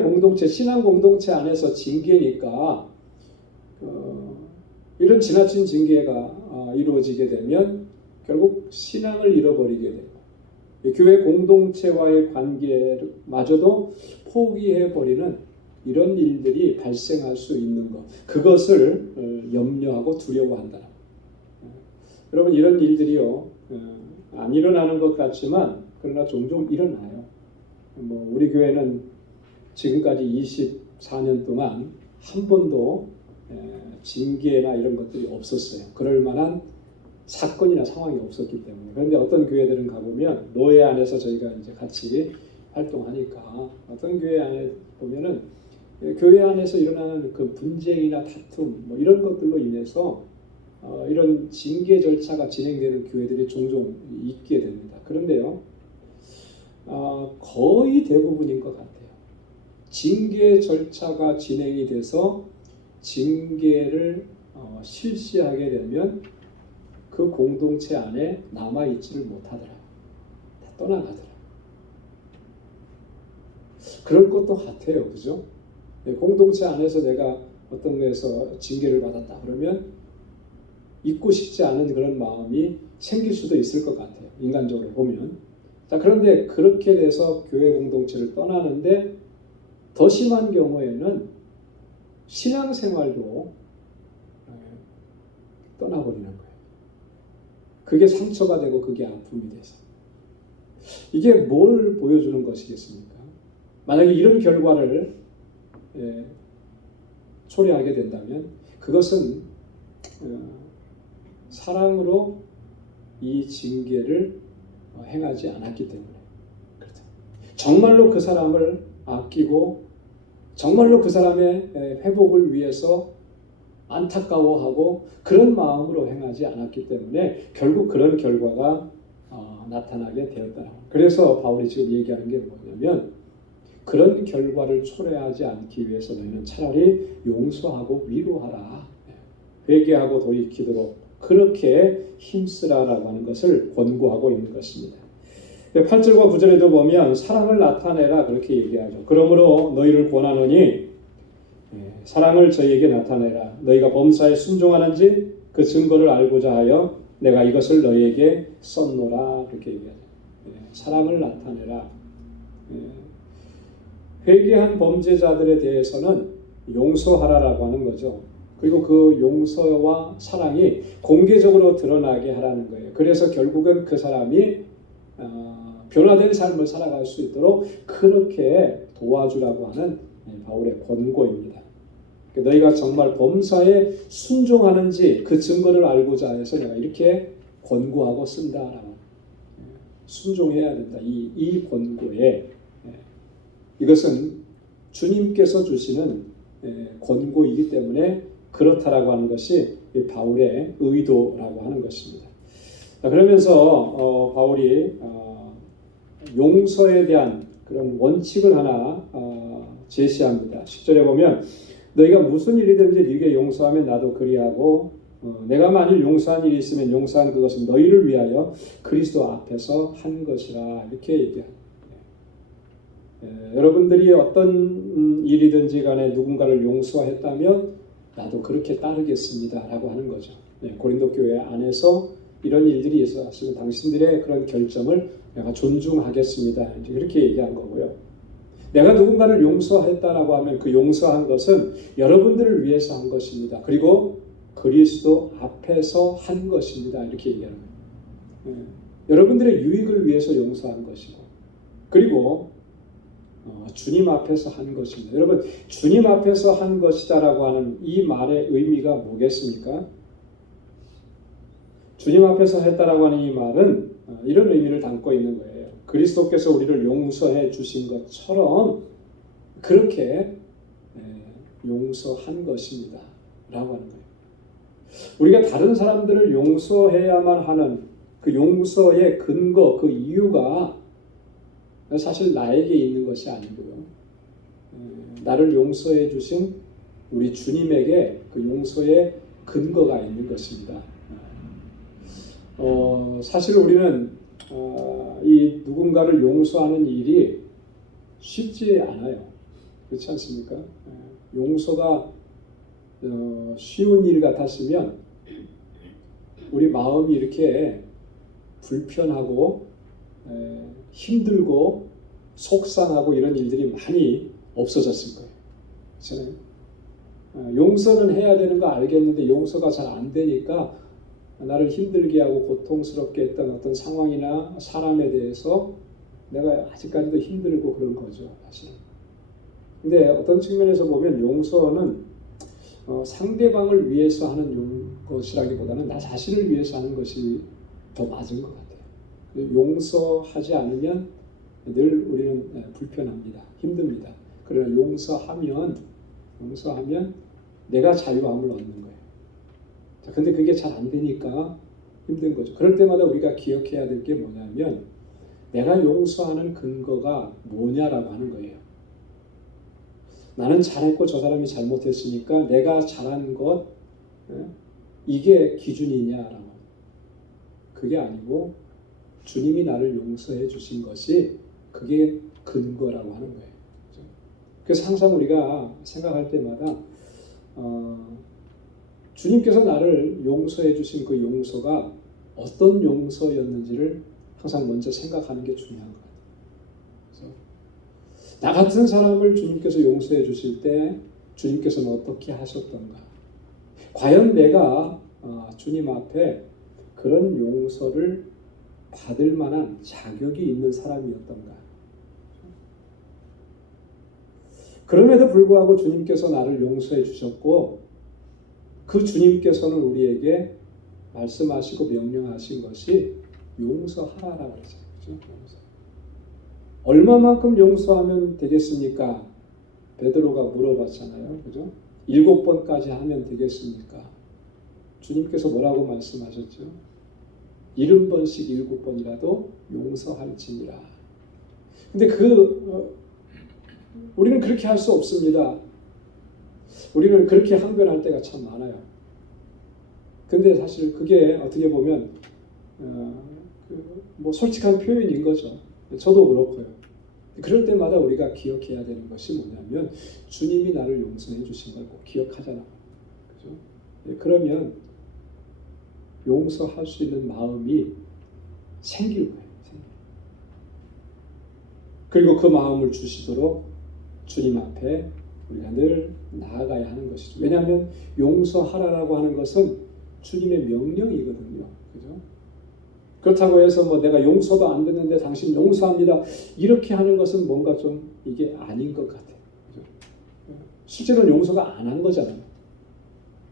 공동체, 신앙 공동체 안에서 징계니까 이런 지나친 징계가 이루어지게 되면 결국 신앙을 잃어버리게 되고 교회 공동체와의 관계마저도 포기해버리는 이런 일들이 발생할 수 있는 것, 그것을 염려하고 두려워한다. 여러분 이런 일들이요 안 일어나는 것 같지만 그러나 종종 일어나요. 우리 교회는 지금까지 24년 동안 한 번도 징계나 이런 것들이 없었어요. 그럴 만한 사건이나 상황이 없었기 때문에. 그런데 어떤 교회들은 가보면 노예 안에서 저희가 이제 같이 활동하니까 어떤 교회 안에 보면은 교회 안에서 일어나는 그 분쟁이나 다툼 이런 것들로 인해서 이런 징계 절차가 진행되는 교회들이 종종 있게 됩니다. 그런데요, 거의 대부분인 것 같아요. 징계 절차가 진행이 돼서 징계를 실시하게 되면 그 공동체 안에 남아있지를 못하더라. 다 떠나가더라. 그럴 것도 같아요. 그죠? 공동체 안에서 내가 어떤 데서 징계를 받았다 그러면 잊고 싶지 않은 그런 마음이 생길 수도 있을 것 같아요. 인간적으로 보면. 자, 그런데 그렇게 돼서 교회 공동체를 떠나는데 더 심한 경우에는 신앙생활도 떠나버리는 거예요. 그게 상처가 되고 그게 아픔이 돼서. 이게 뭘 보여주는 것이겠습니까? 만약에 이런 결과를 초래하게 된다면 그것은 사랑으로 이 징계를 행하지 않았기 때문에 그렇다. 정말로 그 사람을 아끼고 정말로 그 사람의 회복을 위해서 안타까워하고 그런 마음으로 행하지 않았기 때문에 결국 그런 결과가 나타나게 되었다. 그래서 바울이 지금 얘기하는 게 뭐냐면 그런 결과를 초래하지 않기 위해서 너희는 차라리 용서하고 위로하라. 회개하고 돌이키도록 그렇게 힘쓰라라고 하는 것을 권고하고 있는 것입니다. 8절과 9절에도 보면 사랑을 나타내라 그렇게 얘기하죠. 그러므로 너희를 권하노니 사랑을 저희에게 나타내라. 너희가 범사에 순종하는지 그 증거를 알고자 하여 내가 이것을 너희에게 썼노라 그렇게 얘기하죠. 사랑을 나타내라. 회개한 범죄자들에 대해서는 용서하라라고 하는 거죠. 그리고 그 용서와 사랑이 공개적으로 드러나게 하라는 거예요. 그래서 결국은 그 사람이 변화된 삶을 살아갈 수 있도록 그렇게 도와주라고 하는 바울의 권고입니다. 너희가 정말 범사에 순종하는지 그 증거를 알고자 해서 내가 이렇게 권고하고 쓴다라고. 순종해야 된다. 이 권고에 이것은 주님께서 주시는 권고이기 때문에 그렇다라고 하는 것이 바울의 의도라고 하는 것입니다. 그러면서 바울이 용서에 대한 그런 원칙을 하나 제시합니다. 10절에 보면 너희가 무슨 일이든지 네게 용서하면 나도 그리하고 내가 만일 용서한 일이 있으면 용서한 그것은 너희를 위하여 그리스도 앞에서 한 것이라 이렇게 얘기합니다. 여러분들이 어떤 일이든지 간에 누군가를 용서했다면 나도 그렇게 따르겠습니다 라고 하는 거죠. 고린도 교회 안에서 이런 일들이 있었으면 당신들의 그런 결정을 내가 존중하겠습니다. 이제 그렇게 얘기한 거고요. 내가 누군가를 용서했다라고 하면 그 용서한 것은 여러분들을 위해서 한 것입니다. 그리고 그리스도 앞에서 한 것입니다. 이렇게 얘기하는 거예요. 여러분들의 유익을 위해서 용서한 것이고 그리고 주님 앞에서 한 것입니다. 여러분 주님 앞에서 한 것이다라고 하는 이 말의 의미가 뭐겠습니까? 주님 앞에서 했다라고 하는 이 말은 이런 의미를 담고 있는 거예요. 그리스도께서 우리를 용서해 주신 것처럼 그렇게 용서한 것입니다 라고 하는 거예요. 우리가 다른 사람들을 용서해야만 하는 그 용서의 근거, 그 이유가 사실 나에게 있는 것이 아니고요. 나를 용서해 주신 우리 주님에게 그 용서의 근거가 있는 것입니다. 사실 우리는 이 누군가를 용서하는 일이 쉽지 않아요. 그렇지 않습니까? 용서가 쉬운 일 같았으면 우리 마음이 이렇게 불편하고 힘들고 속상하고 이런 일들이 많이 없어졌을 거예요. 그렇잖아요? 용서는 해야 되는 거 알겠는데 용서가 잘 안 되니까 나를 힘들게 하고 고통스럽게 했던 어떤 상황이나 사람에 대해서 내가 아직까지도 힘들고 그런 거죠, 사실은. 근데 어떤 측면에서 보면 용서는 상대방을 위해서 하는 것이라기보다는 나 자신을 위해서 하는 것이 더 맞은 것 같아요. 용서하지 않으면 늘 우리는 불편합니다. 힘듭니다. 그러나 용서하면 내가 자유함을 얻는 거예요. 근데 그게 잘 안 되니까 힘든 거죠. 그럴 때마다 우리가 기억해야 될 게 뭐냐면 내가 용서하는 근거가 뭐냐라고 하는 거예요. 나는 잘했고 저 사람이 잘못했으니까 내가 잘한 것 이게 기준이냐라고. 그게 아니고 주님이 나를 용서해 주신 것이 그게 근거라고 하는 거예요. 그래서 항상 우리가 생각할 때마다 주님께서 나를 용서해 주신 그 용서가 어떤 용서였는지를 항상 먼저 생각하는 게 중요한 것 같아요. 그래서 나 같은 사람을 주님께서 용서해 주실 때 주님께서는 어떻게 하셨던가? 과연 내가 주님 앞에 그런 용서를 받을 만한 자격이 있는 사람이었던가? 그럼에도 불구하고 주님께서 나를 용서해 주셨고, 그 주님께서는 우리에게 말씀하시고 명령하신 것이 용서하라라고 그러죠. 그렇죠? 얼마만큼 용서하면 되겠습니까? 베드로가 물어봤잖아요. 그죠? 7번까지 하면 되겠습니까? 주님께서 뭐라고 말씀하셨죠? 70번씩 7번이라도 용서할지니라. 근데 우리는 그렇게 할 수 없습니다. 우리는 그렇게 항변할 때가 참 많아요. 근데 사실 그게 어떻게 보면 뭐 솔직한 표현인 거죠. 저도 그렇고요. 그럴 때마다 우리가 기억해야 되는 것이 뭐냐면 주님이 나를 용서해 주신 걸 꼭 기억하잖아. 그죠? 그러면 용서할 수 있는 마음이 생길 거예요. 그리고 그 마음을 주시도록 주님 앞에 우리가 늘 나아가야 하는 것이죠. 왜냐하면 용서하라라고 하는 것은 주님의 명령이거든요. 그죠? 그렇다고 해서 뭐 내가 용서도 안 됐는데 당신 용서합니다. 이렇게 하는 것은 뭔가 좀 이게 아닌 것 같아요. 그죠? 실제로는 용서가 안 한 거잖아요.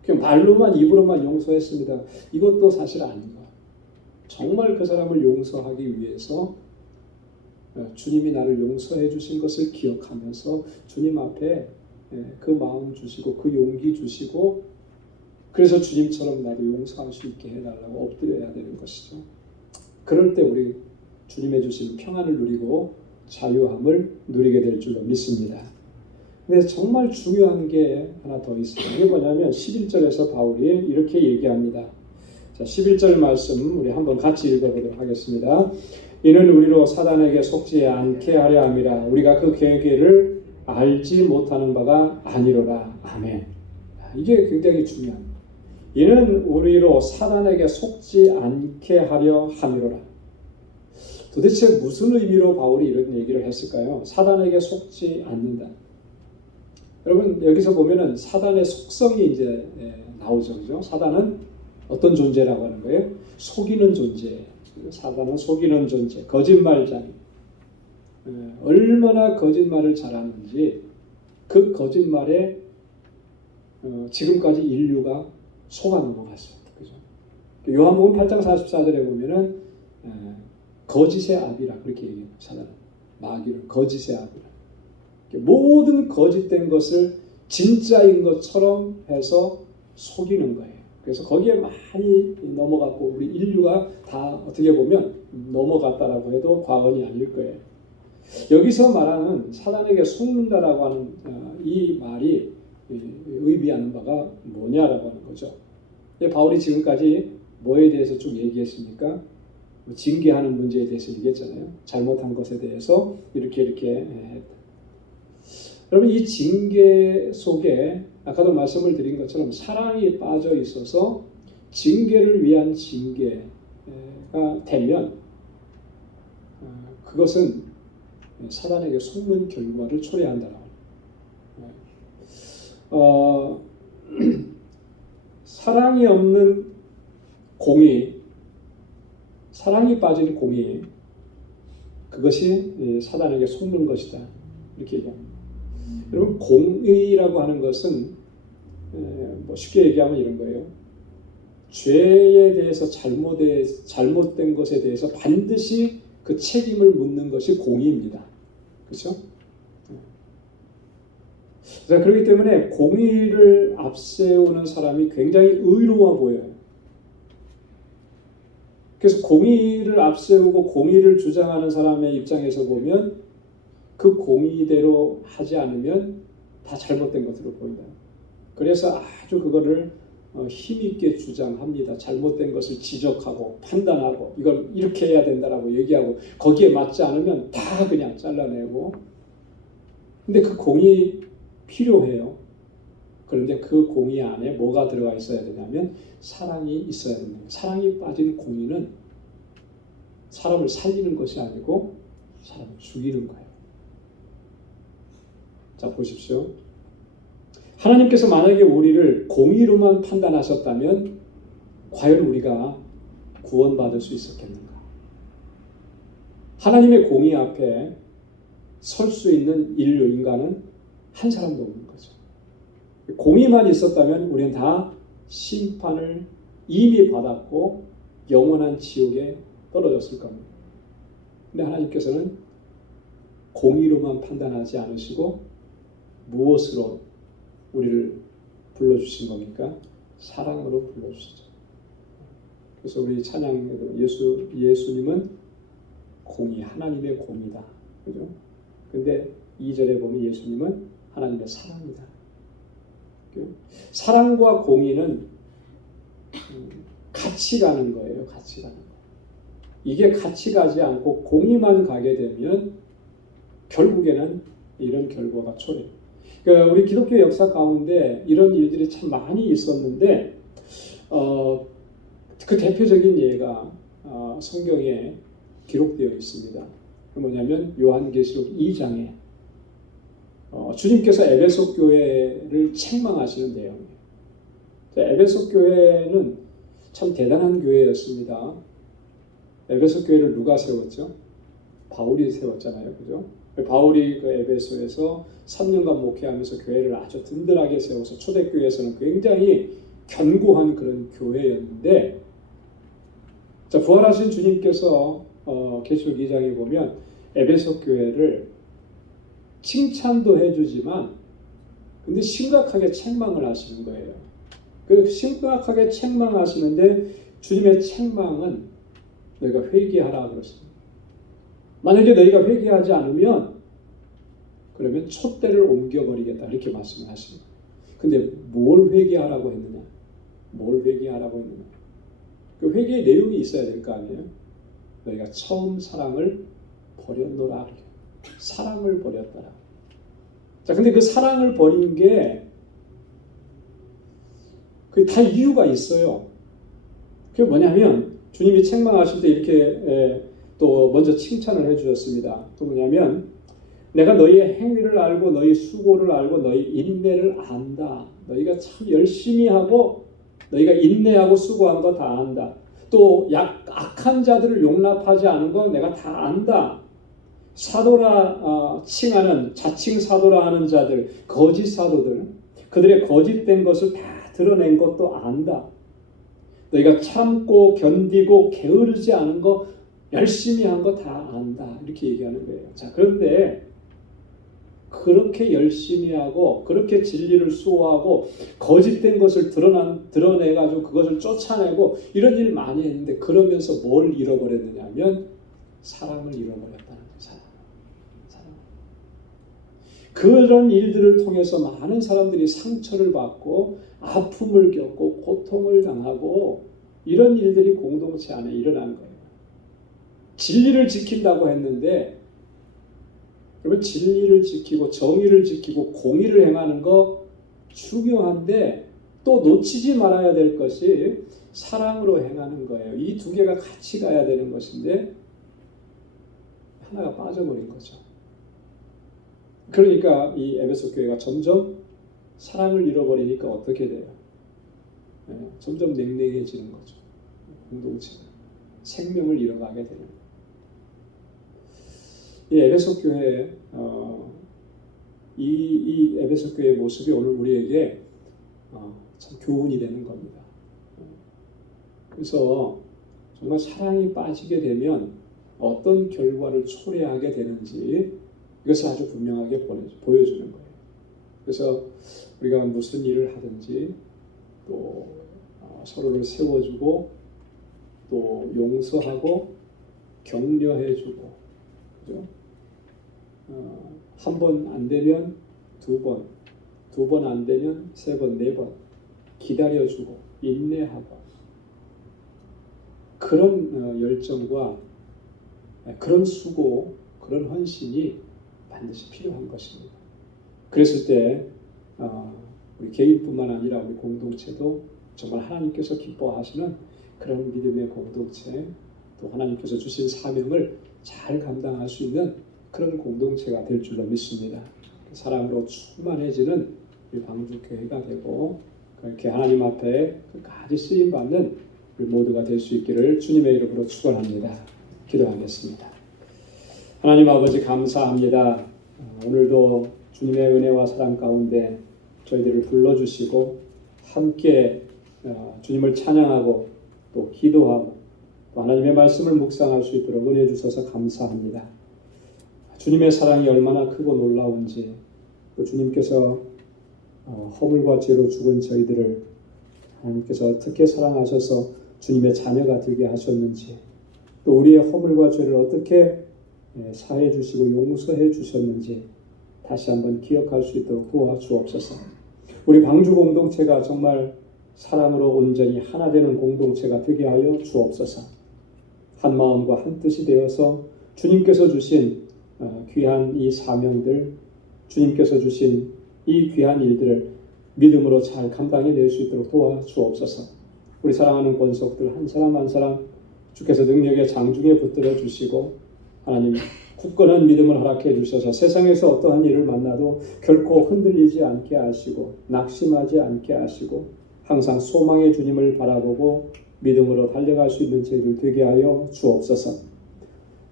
그냥 말로만 입으로만 용서했습니다. 이것도 사실 아닌가. 정말 그 사람을 용서하기 위해서 주님이 나를 용서해 주신 것을 기억하면서 주님 앞에 그 마음 주시고 그 용기 주시고, 그래서 주님처럼 나도 용서할 수 있게 해달라고 엎드려야 되는 것이죠. 그럴 때 우리 주님의 주신 평안을 누리고 자유함을 누리게 될 줄로 믿습니다. 근데 정말 중요한 게 하나 더 있어요. 이게 뭐냐면 11절에서 바울이 이렇게 얘기합니다. 자, 11절 말씀 우리 한번 같이 읽어보도록 하겠습니다. 이는 우리로 사단에게 속지 않게 하려 함이라. 우리가 그 계획을 알지 못하는 바가 아니로라. 아멘. 이게 굉장히 중요합니다. 이는 우리로 사단에게 속지 않게 하려 함이로라. 도대체 무슨 의미로 바울이 이런 얘기를 했을까요? 사단에게 속지 않는다. 여러분 여기서 보면은 사단의 속성이 이제 나오죠. 그죠? 사단은 어떤 존재라고 하는 거예요? 속이는 존재. 사단은 속이는 존재, 거짓말쟁이. 얼마나 거짓말을 잘하는지 그 거짓말에 지금까지 인류가 속아 넘어갔어요. 그죠? 요한복음 8장 44절에 보면은 거짓의 아비라 그렇게 얘기해요. 사단은 마귀를 거짓의 아비라. 모든 거짓된 것을 진짜인 것처럼 해서 속이는 거예요. 그래서 거기에 많이 넘어갔고 우리 인류가 다 어떻게 보면 넘어갔다라고 해도 과언이 아닐 거예요. 여기서 말하는 사단에게 속는다라고 하는 이 말이 의미하는 바가 뭐냐라고 하는 거죠. 바울이 지금까지 뭐에 대해서 쭉 얘기했습니까? 징계하는 문제에 대해서 얘기했잖아요. 잘못한 것에 대해서 이렇게 했다. 여러분 이 징계 속에 아까도 말씀을 드린 것처럼 사랑이 빠져 있어서 징계를 위한 징계가 되면 그것은 사단에게 속는 결과를 초래한다라고 합니다. 사랑이 없는 공의, 사랑이 빠진 공의, 그것이 사단에게 속는 것이다. 이렇게 얘기합니다. 여러분 공의라고 하는 것은 뭐 쉽게 얘기하면 이런 거예요. 죄에 대해서 잘못된 것에 대해서 반드시 그 책임을 묻는 것이 공의입니다. 그렇죠? 자, 그렇기 때문에 공의를 앞세우는 사람이 굉장히 의로워 보여요. 그래서 공의를 앞세우고 공의를 주장하는 사람의 입장에서 보면 그 공의대로 하지 않으면 다 잘못된 것으로 보인다. 그래서 아주 그거를 힘있게 주장합니다. 잘못된 것을 지적하고 판단하고 이걸 이렇게 해야 된다라고 얘기하고 거기에 맞지 않으면 다 그냥 잘라내고. 근데 그 공의 필요해요. 그런데 그 공의 안에 뭐가 들어가 있어야 되냐면 사랑이 있어야 됩니다. 사랑이 빠진 공의는 사람을 살리는 것이 아니고 사람을 죽이는 거예요. 자, 보십시오. 하나님께서 만약에 우리를 공의로만 판단하셨다면 과연 우리가 구원받을 수 있었겠는가? 하나님의 공의 앞에 설 수 있는 인간은 한 사람도 없는 거죠. 공의만 있었다면 우리는 다 심판을 이미 받았고 영원한 지옥에 떨어졌을 겁니다. 근데 하나님께서는 공의로만 판단하지 않으시고 무엇으로 우리를 불러주신 겁니까? 사랑으로 불러주시죠. 그래서 우리 찬양에도 예수님은 공의, 하나님의 공의다. 그죠? 근데 2절에 보면 예수님은 하나님의 사랑이다. 사랑과 공의는 같이 가는 거예요. 같이 가는 거. 이게 같이 가지 않고 공의만 가게 되면 결국에는 이런 결과가 초래. 그러니까 우리 기독교 역사 가운데 이런 일들이 참 많이 있었는데 그 대표적인 예가 성경에 기록되어 있습니다. 뭐냐면 요한계시록 2장에 주님께서 에베소 교회를 책망하시는 내용이에요. 에베소 교회는 참 대단한 교회였습니다. 에베소 교회를 누가 세웠죠? 바울이 세웠잖아요. 그죠? 바울이 그 에베소에서 3년간 목회하면서 교회를 아주 든든하게 세워서 초대교회에서는 굉장히 견고한 그런 교회였는데, 자, 부활하신 주님께서 계시록 2장에 보면 에베소 교회를 칭찬도 해주지만 근데 심각하게 책망을 하시는 거예요. 그 심각하게 책망하시는데 주님의 책망은 너희가 회개하라 그랬습니다. 만약에 너희가 회개하지 않으면 그러면 촛대를 옮겨버리겠다 이렇게 말씀하십니다. 근데 뭘 회개하라고 했느냐? 뭘 회개하라고 했느냐? 그 회개의 내용이 있어야 될 거 아니에요? 너희가 처음 사랑을 버렸노라. 사랑을 버렸더라. 자, 근데 그 사랑을 버린 게 그 다 이유가 있어요. 그게 뭐냐면 주님이 책망하실 때 이렇게 또 먼저 칭찬을 해주셨습니다. 또 뭐냐면 내가 너희의 행위를 알고 너희 수고를 알고 너희 인내를 안다. 너희가 참 열심히 하고 너희가 인내하고 수고한 거 다 안다. 또 악한 자들을 용납하지 않은 거 내가 다 안다. 사도라 칭하는 자칭 사도라 하는 자들, 거짓 사도들, 그들의 거짓된 것을 다 드러낸 것도 안다. 너희가 참고 견디고 게으르지 않은 거 열심히 한 거 다 안다. 이렇게 얘기하는 거예요. 자, 그런데 그렇게 열심히 하고 그렇게 진리를 수호하고 거짓된 것을 드러내가지고 그것을 쫓아내고 이런 일 많이 했는데 그러면서 뭘 잃어버렸느냐면 사랑을 잃어버렸다는 거예요. 사랑. 그런 일들을 통해서 많은 사람들이 상처를 받고 아픔을 겪고 고통을 당하고 이런 일들이 공동체 안에 일어난 거예요. 진리를 지킨다고 했는데 그러면 진리를 지키고 정의를 지키고 공의를 행하는 거 중요한데 또 놓치지 말아야 될 것이 사랑으로 행하는 거예요. 이 두 개가 같이 가야 되는 것인데 하나가 빠져버린 거죠. 그러니까 이 에베소 교회가 점점 사랑을 잃어버리니까 어떻게 돼요? 점점 냉랭해지는 거죠. 공동체가 생명을 잃어가게 되는 거예요. 이 에베소 교회 이 에베소 교회의 모습이 오늘 우리에게 참 교훈이 되는 겁니다. 그래서 정말 사랑이 빠지게 되면 어떤 결과를 초래하게 되는지 이것을 아주 분명하게 보여주는 거예요. 그래서 우리가 무슨 일을 하든지 또 서로를 세워주고 또 용서하고 격려해주고, 그죠? 한 번 안 되면 두 번, 두 번 안 되면 세 번, 네 번 기다려주고 인내하고 그런 열정과 그런 수고, 그런 헌신이 반드시 필요한 것입니다. 그랬을 때 우리 개인뿐만 아니라 우리 공동체도 정말 하나님께서 기뻐하시는 그런 믿음의 공동체, 또 하나님께서 주신 사명을 잘 감당할 수 있는 그런 공동체가 될 줄로 믿습니다. 사랑으로 충만해지는 우리 방주교회가 되고 그렇게 하나님 앞에 끝까지 쓰임 받는 우리 모두가 될 수 있기를 주님의 이름으로 축원합니다. 기도하겠습니다. 하나님 아버지 감사합니다. 오늘도 주님의 은혜와 사랑 가운데 저희들을 불러주시고 함께 주님을 찬양하고 또 기도하고 또 하나님의 말씀을 묵상할 수 있도록 은혜 주셔서 감사합니다. 주님의 사랑이 얼마나 크고 놀라운지 또 주님께서 허물과 죄로 죽은 저희들을 하나님께서 어떻게 사랑하셔서 주님의 자녀가 되게 하셨는지 또 우리의 허물과 죄를 어떻게 사해 주시고 용서해 주셨는지 다시 한번 기억할 수 있도록 도와주옵소서. 우리 방주 공동체가 정말 사랑으로 온전히 하나 되는 공동체가 되게 하여 주옵소서. 한 마음과 한 뜻이 되어서 주님께서 주신 귀한 이 사명들, 주님께서 주신 이 귀한 일들을 믿음으로 잘 감당해낼 수 있도록 도와주옵소서. 우리 사랑하는 권속들 한 사람 한 사람 주께서 능력의 장중에 붙들어 주시고 하나님 굳건한 믿음을 허락해 주셔서 세상에서 어떠한 일을 만나도 결코 흔들리지 않게 하시고 낙심하지 않게 하시고 항상 소망의 주님을 바라보고 믿음으로 달려갈 수 있는 저희들 되게 하여 주옵소서.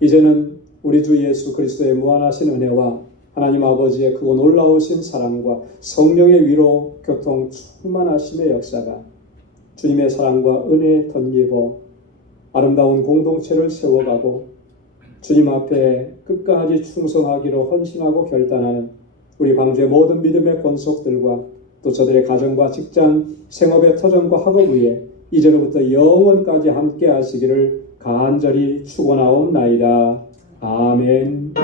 이제는 우리 주 예수 그리스도의 무한하신 은혜와 하나님 아버지의 크고 놀라우신 사랑과 성령의 위로 교통 충만하심의 역사가 주님의 사랑과 은혜에 덧입어 아름다운 공동체를 세워가고 주님 앞에 끝까지 충성하기로 헌신하고 결단하는 우리 방주의 모든 믿음의 권속들과 또 저들의 가정과 직장, 생업의 터전과 학업 위에 이제로부터 영원까지 함께 하시기를 간절히 축원하옵나이다. 아멘.